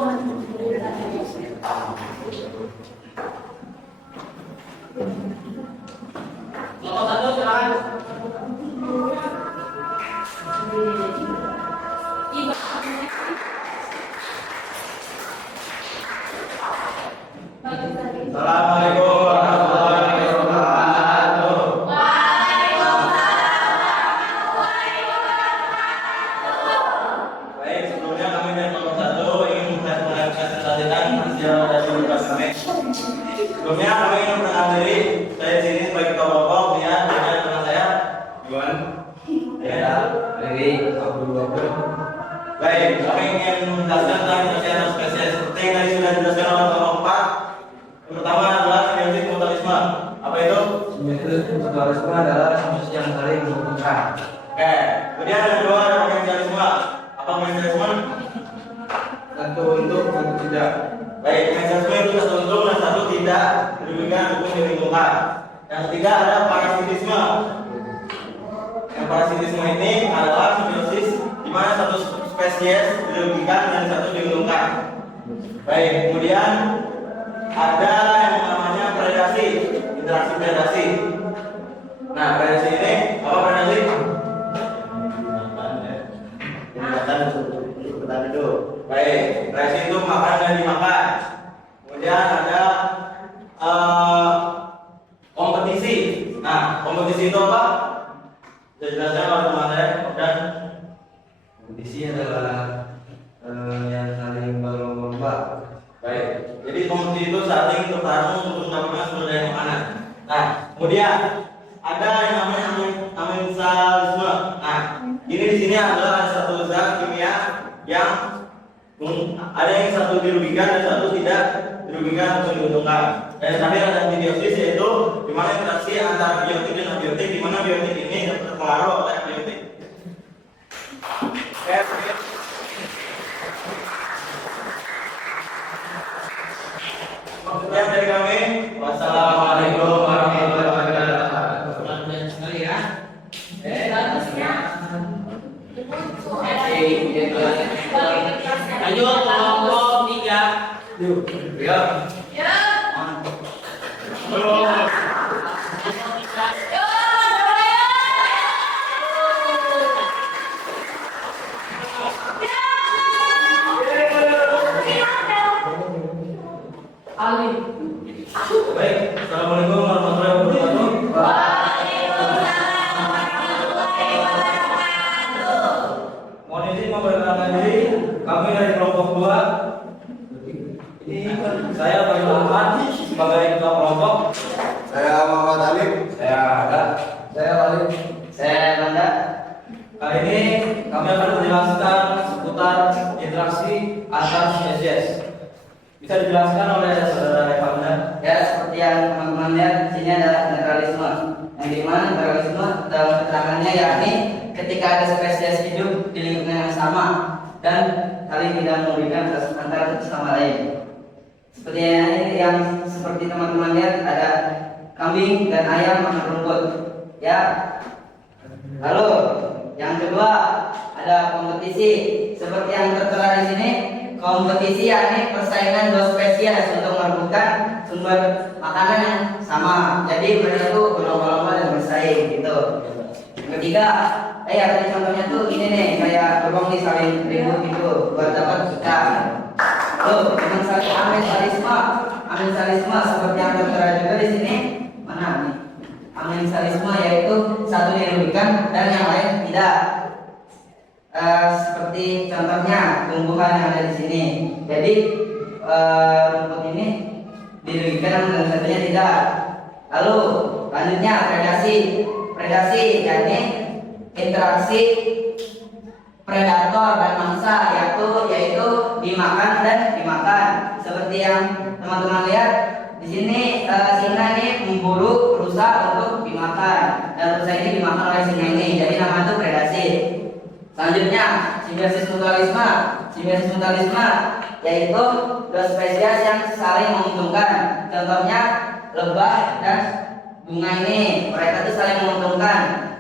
Kelompok 1 silakan. Assalamualaikum warahmatullahi wabarakatuh. Baik, sebelumnya kami dari kelompok 1 ingin mengucapkan kesaksian sejarah dari Bapak kami. Sebelumnya kami ingin mengenal diri. Saya di sini sebagai ketua kelompok, dan teman saya Iwan. Ya, Riri, Abdul Wahab. baik, kami ingin menjelaskan tentang interaksi spesies seperti yang tadi sudah dijelaskan oleh kelompok 4. Yang pertama adalah simbiosis mutualisme. Apa itu? Simbiosis mutualisme adalah spesies yang saling menguntungkan. Oke. Kemudian yang kedua ada komensalisme. Apa komensalisme? Satu untuk, satu tidak. Baik, komensalisme itu satu untung dan satu tidak dirugikan untuk diuntungkan. Yang ketiga ada parasitisme. Yang parasitisme ini adalah simbiosis di mana satu spesies dirugikan dan satu diuntungkan. Baik, kemudian ada yang namanya predasi, interaksi predasi. Nah, predasi ini apa predasi? Baik, predasi itu makan dan dimakan. Kemudian ada kompetisi. Nah, kompetisi itu apa? Bisa jelaskan oleh teman saya, dan Kompetisi adalah yang saling berlomba. baik. Jadi kompetisi itu saling bertarung untuk mendapatkan sumber daya makanan. Nah, kemudian ada yang namanya amensalisme. Nah, ini di sini adalah ada satu zat kimia yang ada yang satu dirugikan dan satu tidak dirugikan atau diuntungkan. Dan yang terakhir ada antibiosis, yaitu di mana interaksi antara biotik dan abiotik, di mana biotik ini dapat terpengaruh oleh abiotik. Oke, sekian dari kami. Wassalamualaikum warahmatullahi wabarakatuh. Pelan-pelan sekali ya. Bagusnya. Lanjut kelompok 3. Ya. Ya. Ali. Baik, assalamualaikum warahmatullahi wabarakatuh. Mohon izin memperkenalkan diri, kami dari kelompok 2. Ini saya Pak Muhammad sebagai ketua kelompok. Saya Muhammad Alif. Saya ada. Saya Walid. Saya Nanda. Kali ini kami akan menjelaskan seputar interaksi antar spesies. Bisa dijelaskan oleh saudara Evanda? Ya, seperti yang teman-teman lihat di sini adalah netralisme. Yang dimana netralisme dalam keterangannya yakni ketika ada spesies hidup di lingkungan yang sama dan saling tidak merugikan antara satu sama lain. Seperti yang seperti teman-teman lihat ada kambing dan ayam makan rumput. Ya. Lalu yang kedua ada kompetisi. Seperti yang tertera di sini, kompetisi yakni persaingan dua spesies untuk merebutkan sumber makanan yang sama. Jadi mereka itu berlomba-lomba dan bersaing gitu. Yang ketiga, tadi contohnya tuh ini nih, kayak berbong nih saling ribut gitu buat dapat ikan. Lalu amensalisme seperti yang tertera juga di sini. Mana nih? Amensalisme yaitu satu dirugikan dan yang lain tidak. Seperti contohnya tumbuhan yang ada di sini. Jadi rumput ini dirugikan dan satunya tidak. Lalu lanjutnya predasi yakni interaksi predator dan mangsa yaitu dimakan dan dimakan. Seperti yang teman-teman lihat di sini, singa ini memburu rusa untuk dimakan dan rusa ini dimakan oleh singa ini. Jadi nama itu predasi. Selanjutnya simbiosis mutualisme yaitu dua spesies yang saling menguntungkan. Contohnya lebah dan bunga ini, mereka itu saling menguntungkan.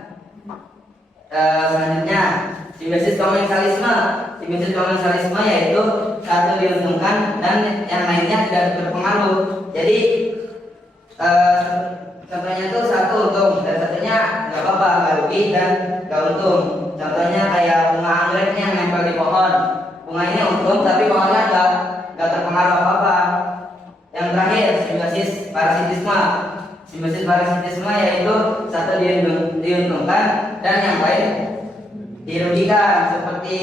Selanjutnya simbiosis komensalisme yaitu satu diuntungkan dan yang lainnya tidak berpengaruh. Jadi contohnya itu satu untung dan satunya nggak apa-apa, nggak rugi dan nggak untung. Contohnya kayak bunga anggrek yang nempel di pohon. Bunga ini untung tapi pohonnya nggak terpengaruh apa-apa. Yang terakhir simbiosis parasitisme yaitu satu diuntungkan dan yang lain dirugikan, seperti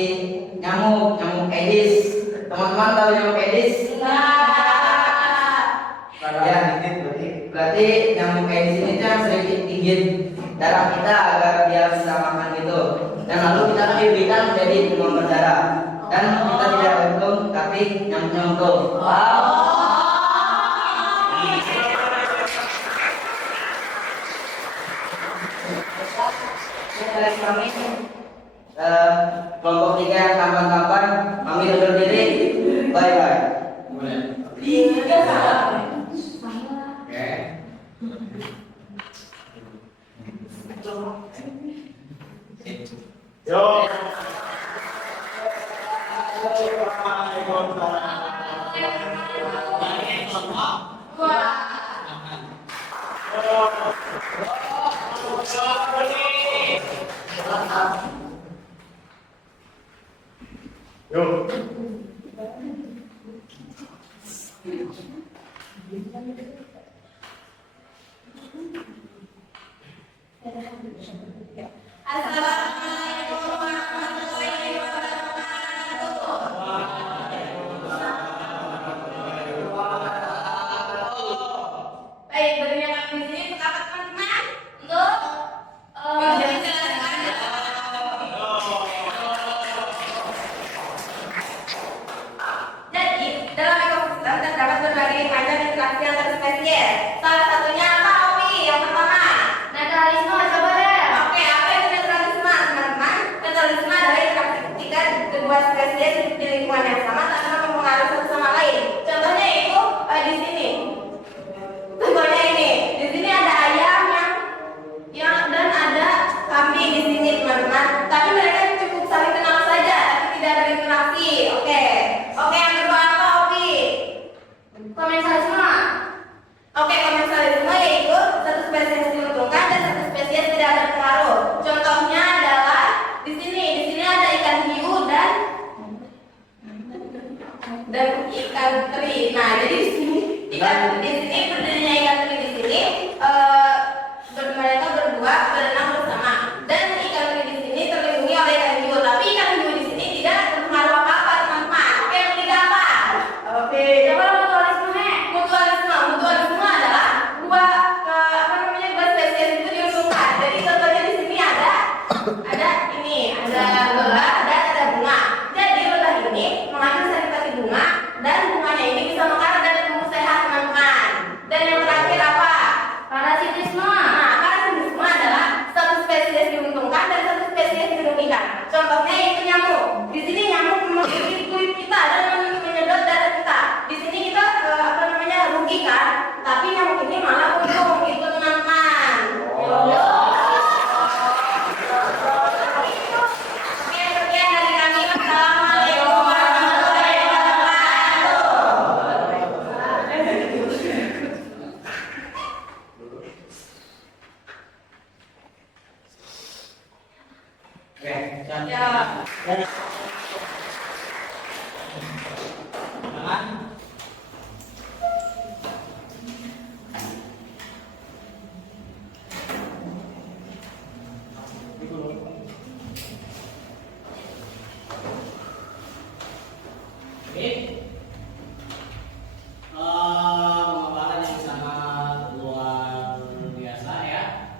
nyamuk Aedes. Teman-teman tahu nyamuk Aedes? Ya, berarti nyamuk Aedes ini yang sering gigit darah kita agar dia bisa makan gitu. Dan lalu kita kan dirugikan menjadi demam berdarah. Dan kita tidak untung tapi nyamuknya untung. Wow. Kami kelompok 3 yang tampan-tampan, kami undur diri. Bye-bye. Yo. Yo. Assalamualaikum warahmatullahi wabarakatuh. Baik, berdirinya kami di sini untuk apa teman-teman? Untuk menjelaskan. Jadi, dalam ekosistem terdapat berbagai macam interaksi antar spesies. Salah satunya apa, Opi? Yang pertama, naturalisme. Coba deh. Oke, apa itu naturalisme, teman-teman? Naturalisme adalah interaksi ketika kedua spesies hidup di lingkungan yang sama tanpa mempengaruhi satu sama lain. Contohnya itu di sini. Contohnya ini. Di sini ada ayam yang dan ada kambing di sini, teman-teman. Tapi mereka cukup saling kenal saja, tapi tidak berinteraksi. Oke, yang kedua apa, Opi? Komensalisme. Oke, komensalisme yaitu satu spesies diuntungkan dan satu spesies tidak berpengaruh. Contohnya adalah di sini ada ikan hiu dan ikan teri. Nah, jadi di sini berdirinya ikan teri di sini mereka berdua berenang bersama dan ikan teri di sini terlindungi oleh ikan hiu. Tapi ikan hiu di sini tidak berpengaruh apa-apa, teman-teman. Oke, yang ketiga apa? Oke, coba mutualisme. Mutualisme adalah dua spesies itu diuntungkan. Jadi contohnya di sini ada lebah dan ada bunga. Jadi lebah ini mengambil saripati bunga dan bunganya ini bisa mekaar dan tumbuh sehat, teman-teman. Dan yang terakhir apa? Parasitisme. Nah, parasitisme adalah Oke, siap. Ya. Tangan. Oke. Pengembangan yang sangat luar biasa ya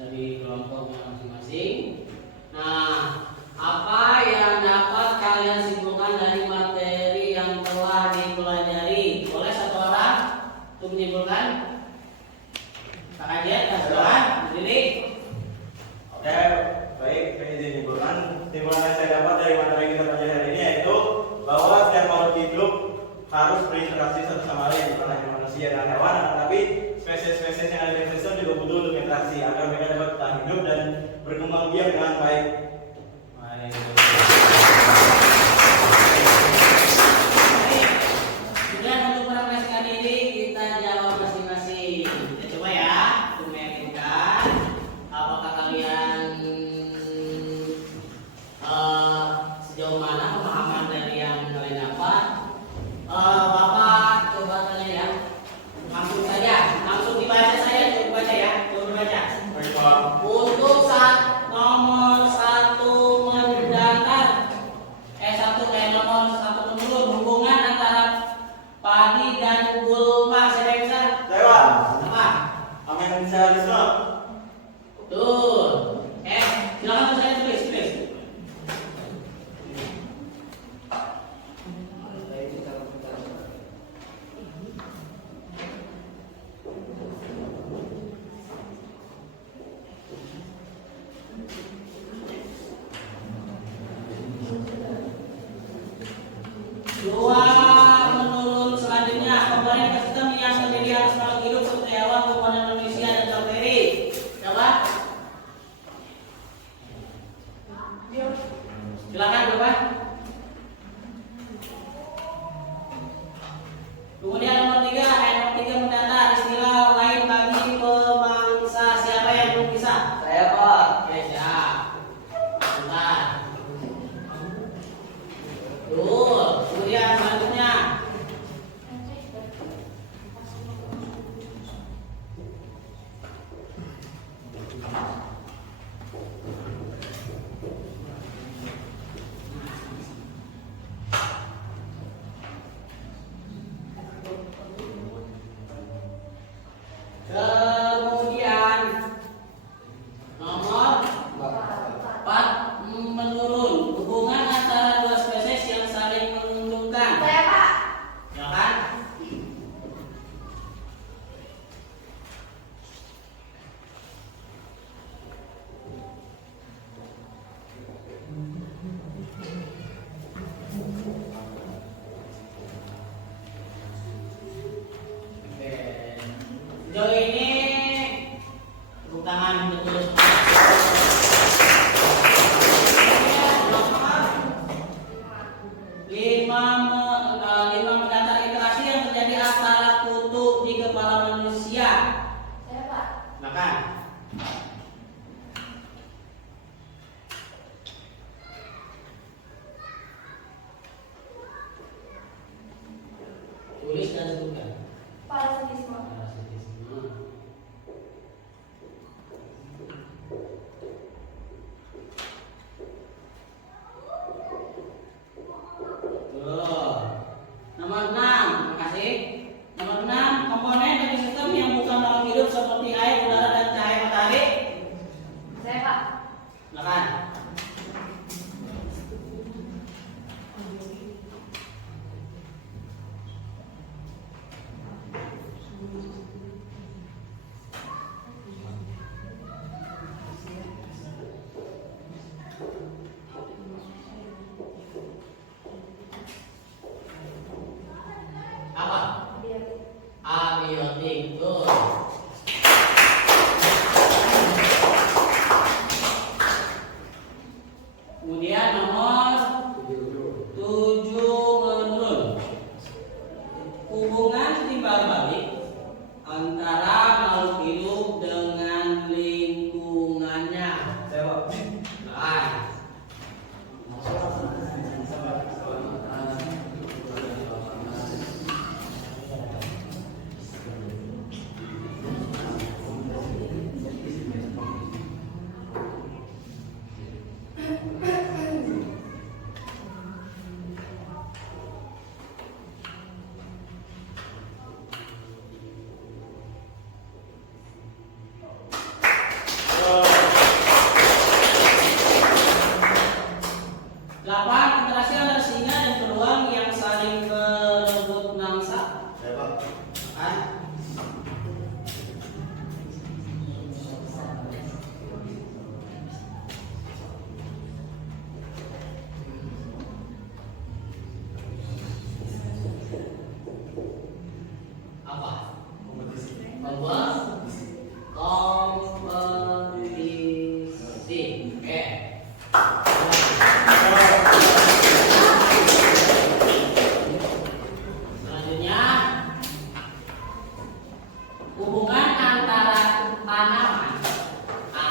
dari kelompoknya masing-masing. Nah, apa yang dapat kalian simpulkan dari materi yang telah dipelajari? Boleh satu orang untuk menyimpulkan? Kak Ajet, Kak Silakan, berdiri. Oke, baik, saya izin simpulkan. Simpulan yang saya dapat dari materi yang kita pelajari hari ini yaitu bahwa setiap makhluk hidup harus berinteraksi satu sama lain, bukan hanya manusia dan hewan, tapi spesies-spesies yang ada di ekosistem juga butuh untuk interaksi agar mereka dapat bertahan hidup dan berkembang biak dengan baik. Kemudian untuk merefleksikan diri kita jawab masing-masing. Kita coba ya untuk meyakinkan apakah kalian sejauh mana pemahaman dari yang kalian dapat. Bapak coba tanya ya, langsung saja, langsung dibaca saya, coba baca ya, coba baca. Baik, Pak. Untuk nomor satu mendatar, nomor satu menurun, hubungan antara padi dan gulma, siapa yang bisa? Saya, Pak. Apa? Amensialisme. Betul. Silakan saya tulis. Dua menurun selanjutnya, komponen ekosistem yang terdiri atas makhluk hidup seperti hewan, komponen manusia dan bakteri. Coba. Silakan Bapak. Kemudian nomor tiga mendatar, istilah lain bagi pemangsa. Siapa yang belum bisa? Saya Pak. Oke, siap. Bentar. Tuh, kemudian selanjutnya. Kemudian nomor 4 menurun, hubungan antara dua spesies yang saling menguntungkan. Saya Pak. Silakan. Oke. Sejauh ini tepuk tangan untuk terus. Lima mendatar interaksi yang terjadi antara kutu di kepala manusia. Saya Pak. Silakan. Tulis dan sebutkan. Parasitisme. Parasitisme. Tuh. Nomor 6, terima kasih. Nomor 6, komponen dari sistem yang bukan makhluk hidup seperti air, udara, dan cahaya matahari. Saya Pak. Silakan. Apa? Abiotik. Tuh.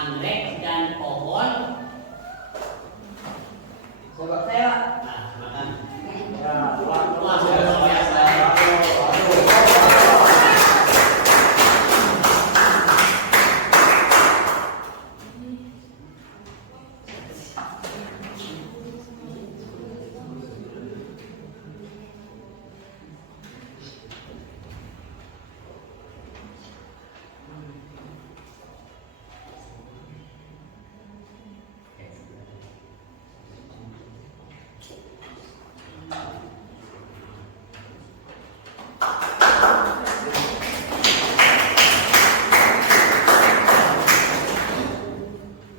anggrek dan pohon. Coba saya. Nah, silakan. Ya, pulang. Luar biasa.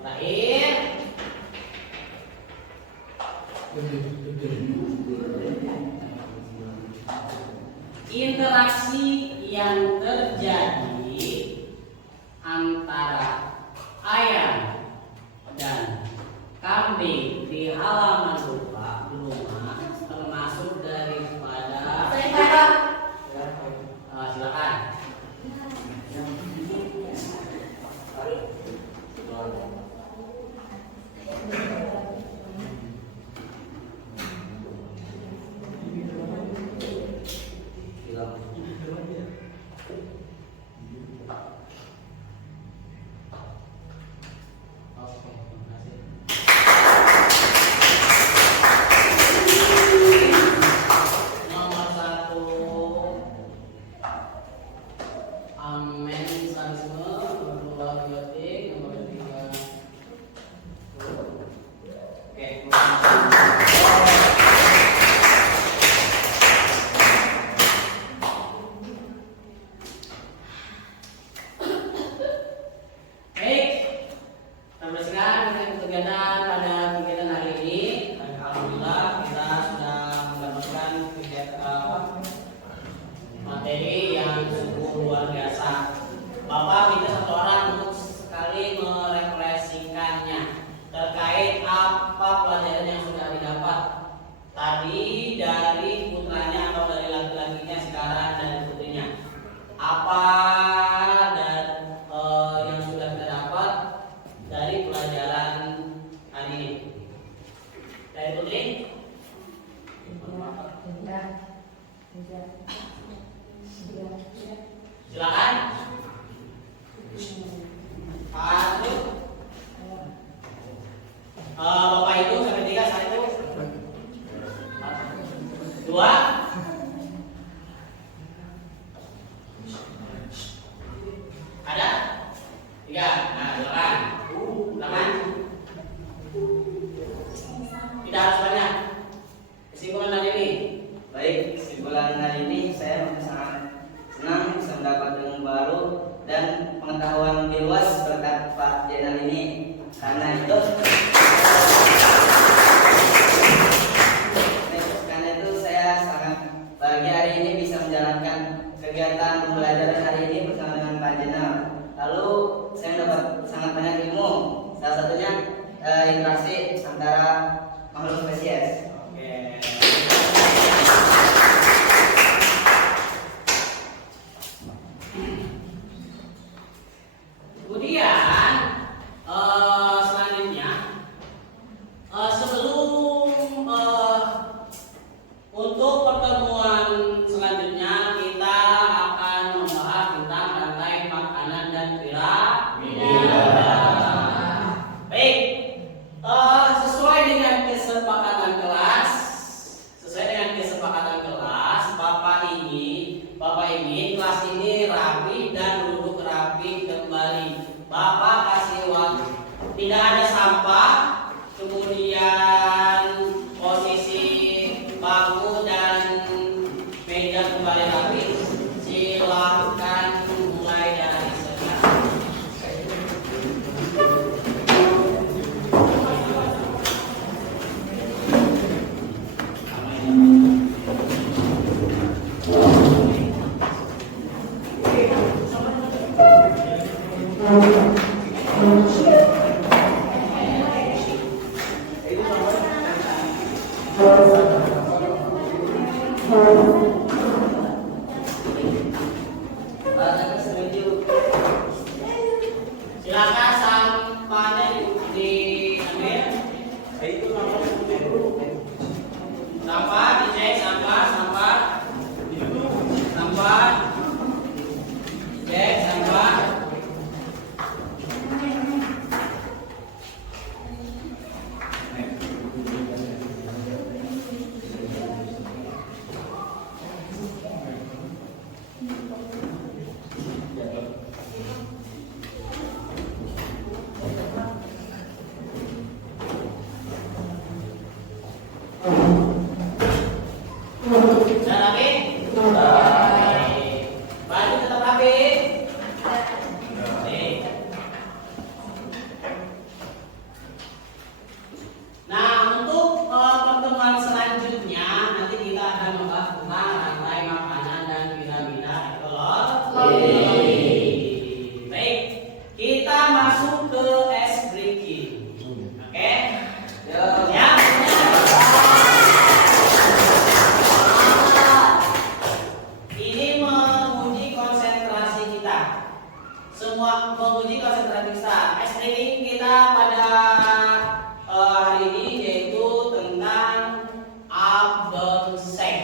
Terakhir, interaksi yang terjadi antara ayam dan kambing di halaman rumah termasuk daripada silakan. Oke, terima kasih. Nomor 1 amensalisme, nomor 2 biotik, nomor 3 oke, baik, teruskan kegiatan pada kegiatan hari ini. Alhamdulillah kita sudah mendapatkan materi yang sungguh luar biasa. Bapak minta satu orang untuk sekali merefleksikannya terkait apa pelajaran yang sudah didapat tadi dari putranya atau dari laki-lakinya sekarang dari putrinya. Apa dan yang sudah kita dapat dari pelajaran hari ini. Dari putri? Silakan. Satu. Bapak Ibu sampai 3 1. 2. Ada? 3. Nah, silakan. Silakan. Tidak harus banyak. Kesimpulan hari ini. Baik, kesimpulan hari ini saya sangat senang bisa mendapat ilmu baru dan pengetahuan lebih luas berkat Pak Jenal ini. Karena itu saya sangat bahagia hari ini bisa menjalankan kegiatan pembelajaran hari ini bersama dengan Pak Jenal. Lalu saya mendapat sangat banyak ilmu. Salah satunya interaksi antara makhluk spesies. Oke. Kemudian selanjutnya sebelum untuk pertemuan selanjutnya kita akan membahas tentang rantai makanan dan piramida. Baik, sesuai dengan kesepakatan kelas, Bapak ingin kelas ini rapi dan duduk rapi kembali. Bapak kasih waktu, tidak ada sampah, kemudian posisi bangku dan meja kembali rapi. Silakan mulai dari sekarang. pada hari ini yaitu tentang absen.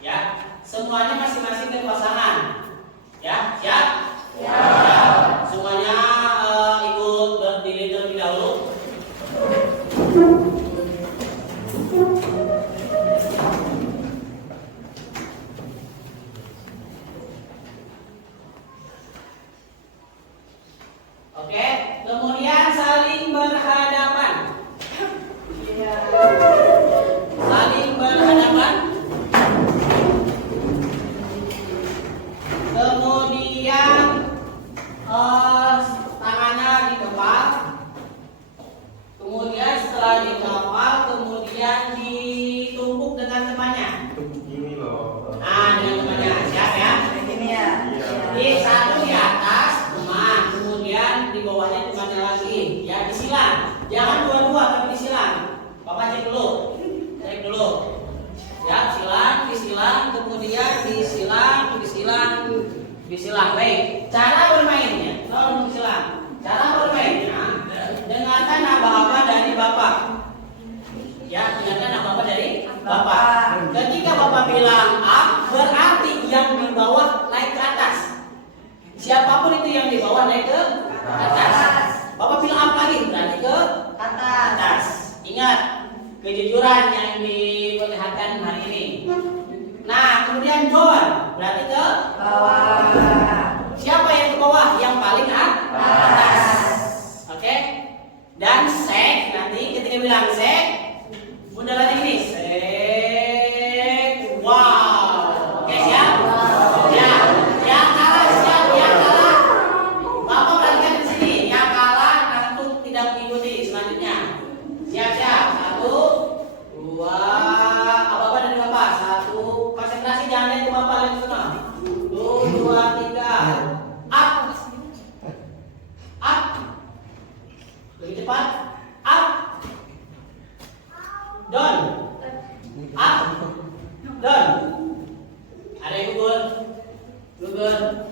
Ya, semuanya masing-masing berpasangan. Ya, siap? Ya. Semuanya ikut berdiri terlebih dahulu. Oke, kemudian saling berhadapan. Saling berhadapan. Kemudian tangannya dikepal. Kemudian setelah dikepal, kemudian ditumpuk dengan temannya. Ini loh. Dengan temannya. Siap ya? Ini ya. Di satu di atas teman, kemudian di bawahnya temannya lagi. Ya, disilang. Jangan dua-dua tapi disilang. Bapak cek dulu. Cek dulu. Ya, disilang, kemudian disilang. Baik. Cara bermainnya, kalau disilang. Cara bermainnya, dengarkan apa-apa dari Bapak. Ya, dengarkan apa-apa dari Bapak. Ketika Bapak bilang up, berarti yang di bawah naik ke atas. Siapapun itu yang di bawah naik ke atas. Bapak bilang up lagi, berarti ke atas. Ingat, kejujuran yang diperlihatkan hari ini. Nah, kemudian John, berarti ke bawah. Siapa yang ke bawah? Yang paling atas. Oke? Dan sek, nanti ketika bilang sek, bunda lagi ini. Sek. Wow. Oke, siap? Ya. Yang kalah siap, yang kalah. Bapak perhatikan di sini. Yang kalah langsung tidak mengikuti selanjutnya. Siap-siap. 1, 2. Apa-apa dari Bapak? 1. Konsentrasi jangan lihat ke Bapak lagi sana. 1, 2, 3. Up. Up. Lebih cepat. Up. Down. Up. Down. Ada yang gugur? Gugur.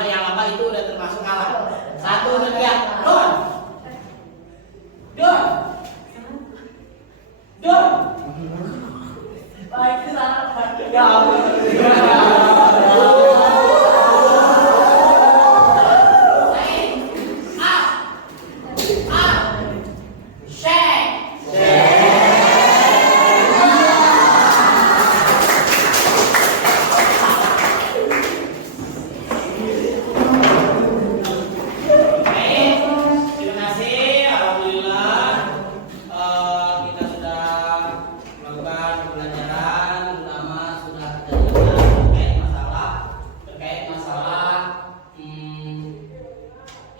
Yang lama itu udah termasuk kalah. 1, 2, 3, down. Down. Down. Baik, salah. Ya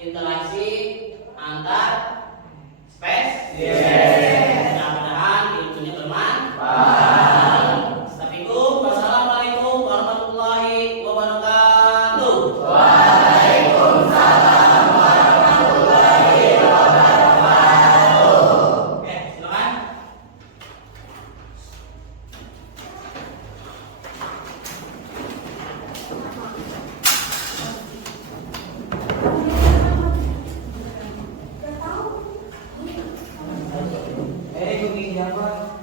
interaksi antar spesies. Mudah-mudahan ilmunya bermanfaat. Wassalamualaikum warahmatullahi wabarakatuh. Waalaikumsalam warahmatullahi wabarakatuh. Oke, silakan. Cooking siapa?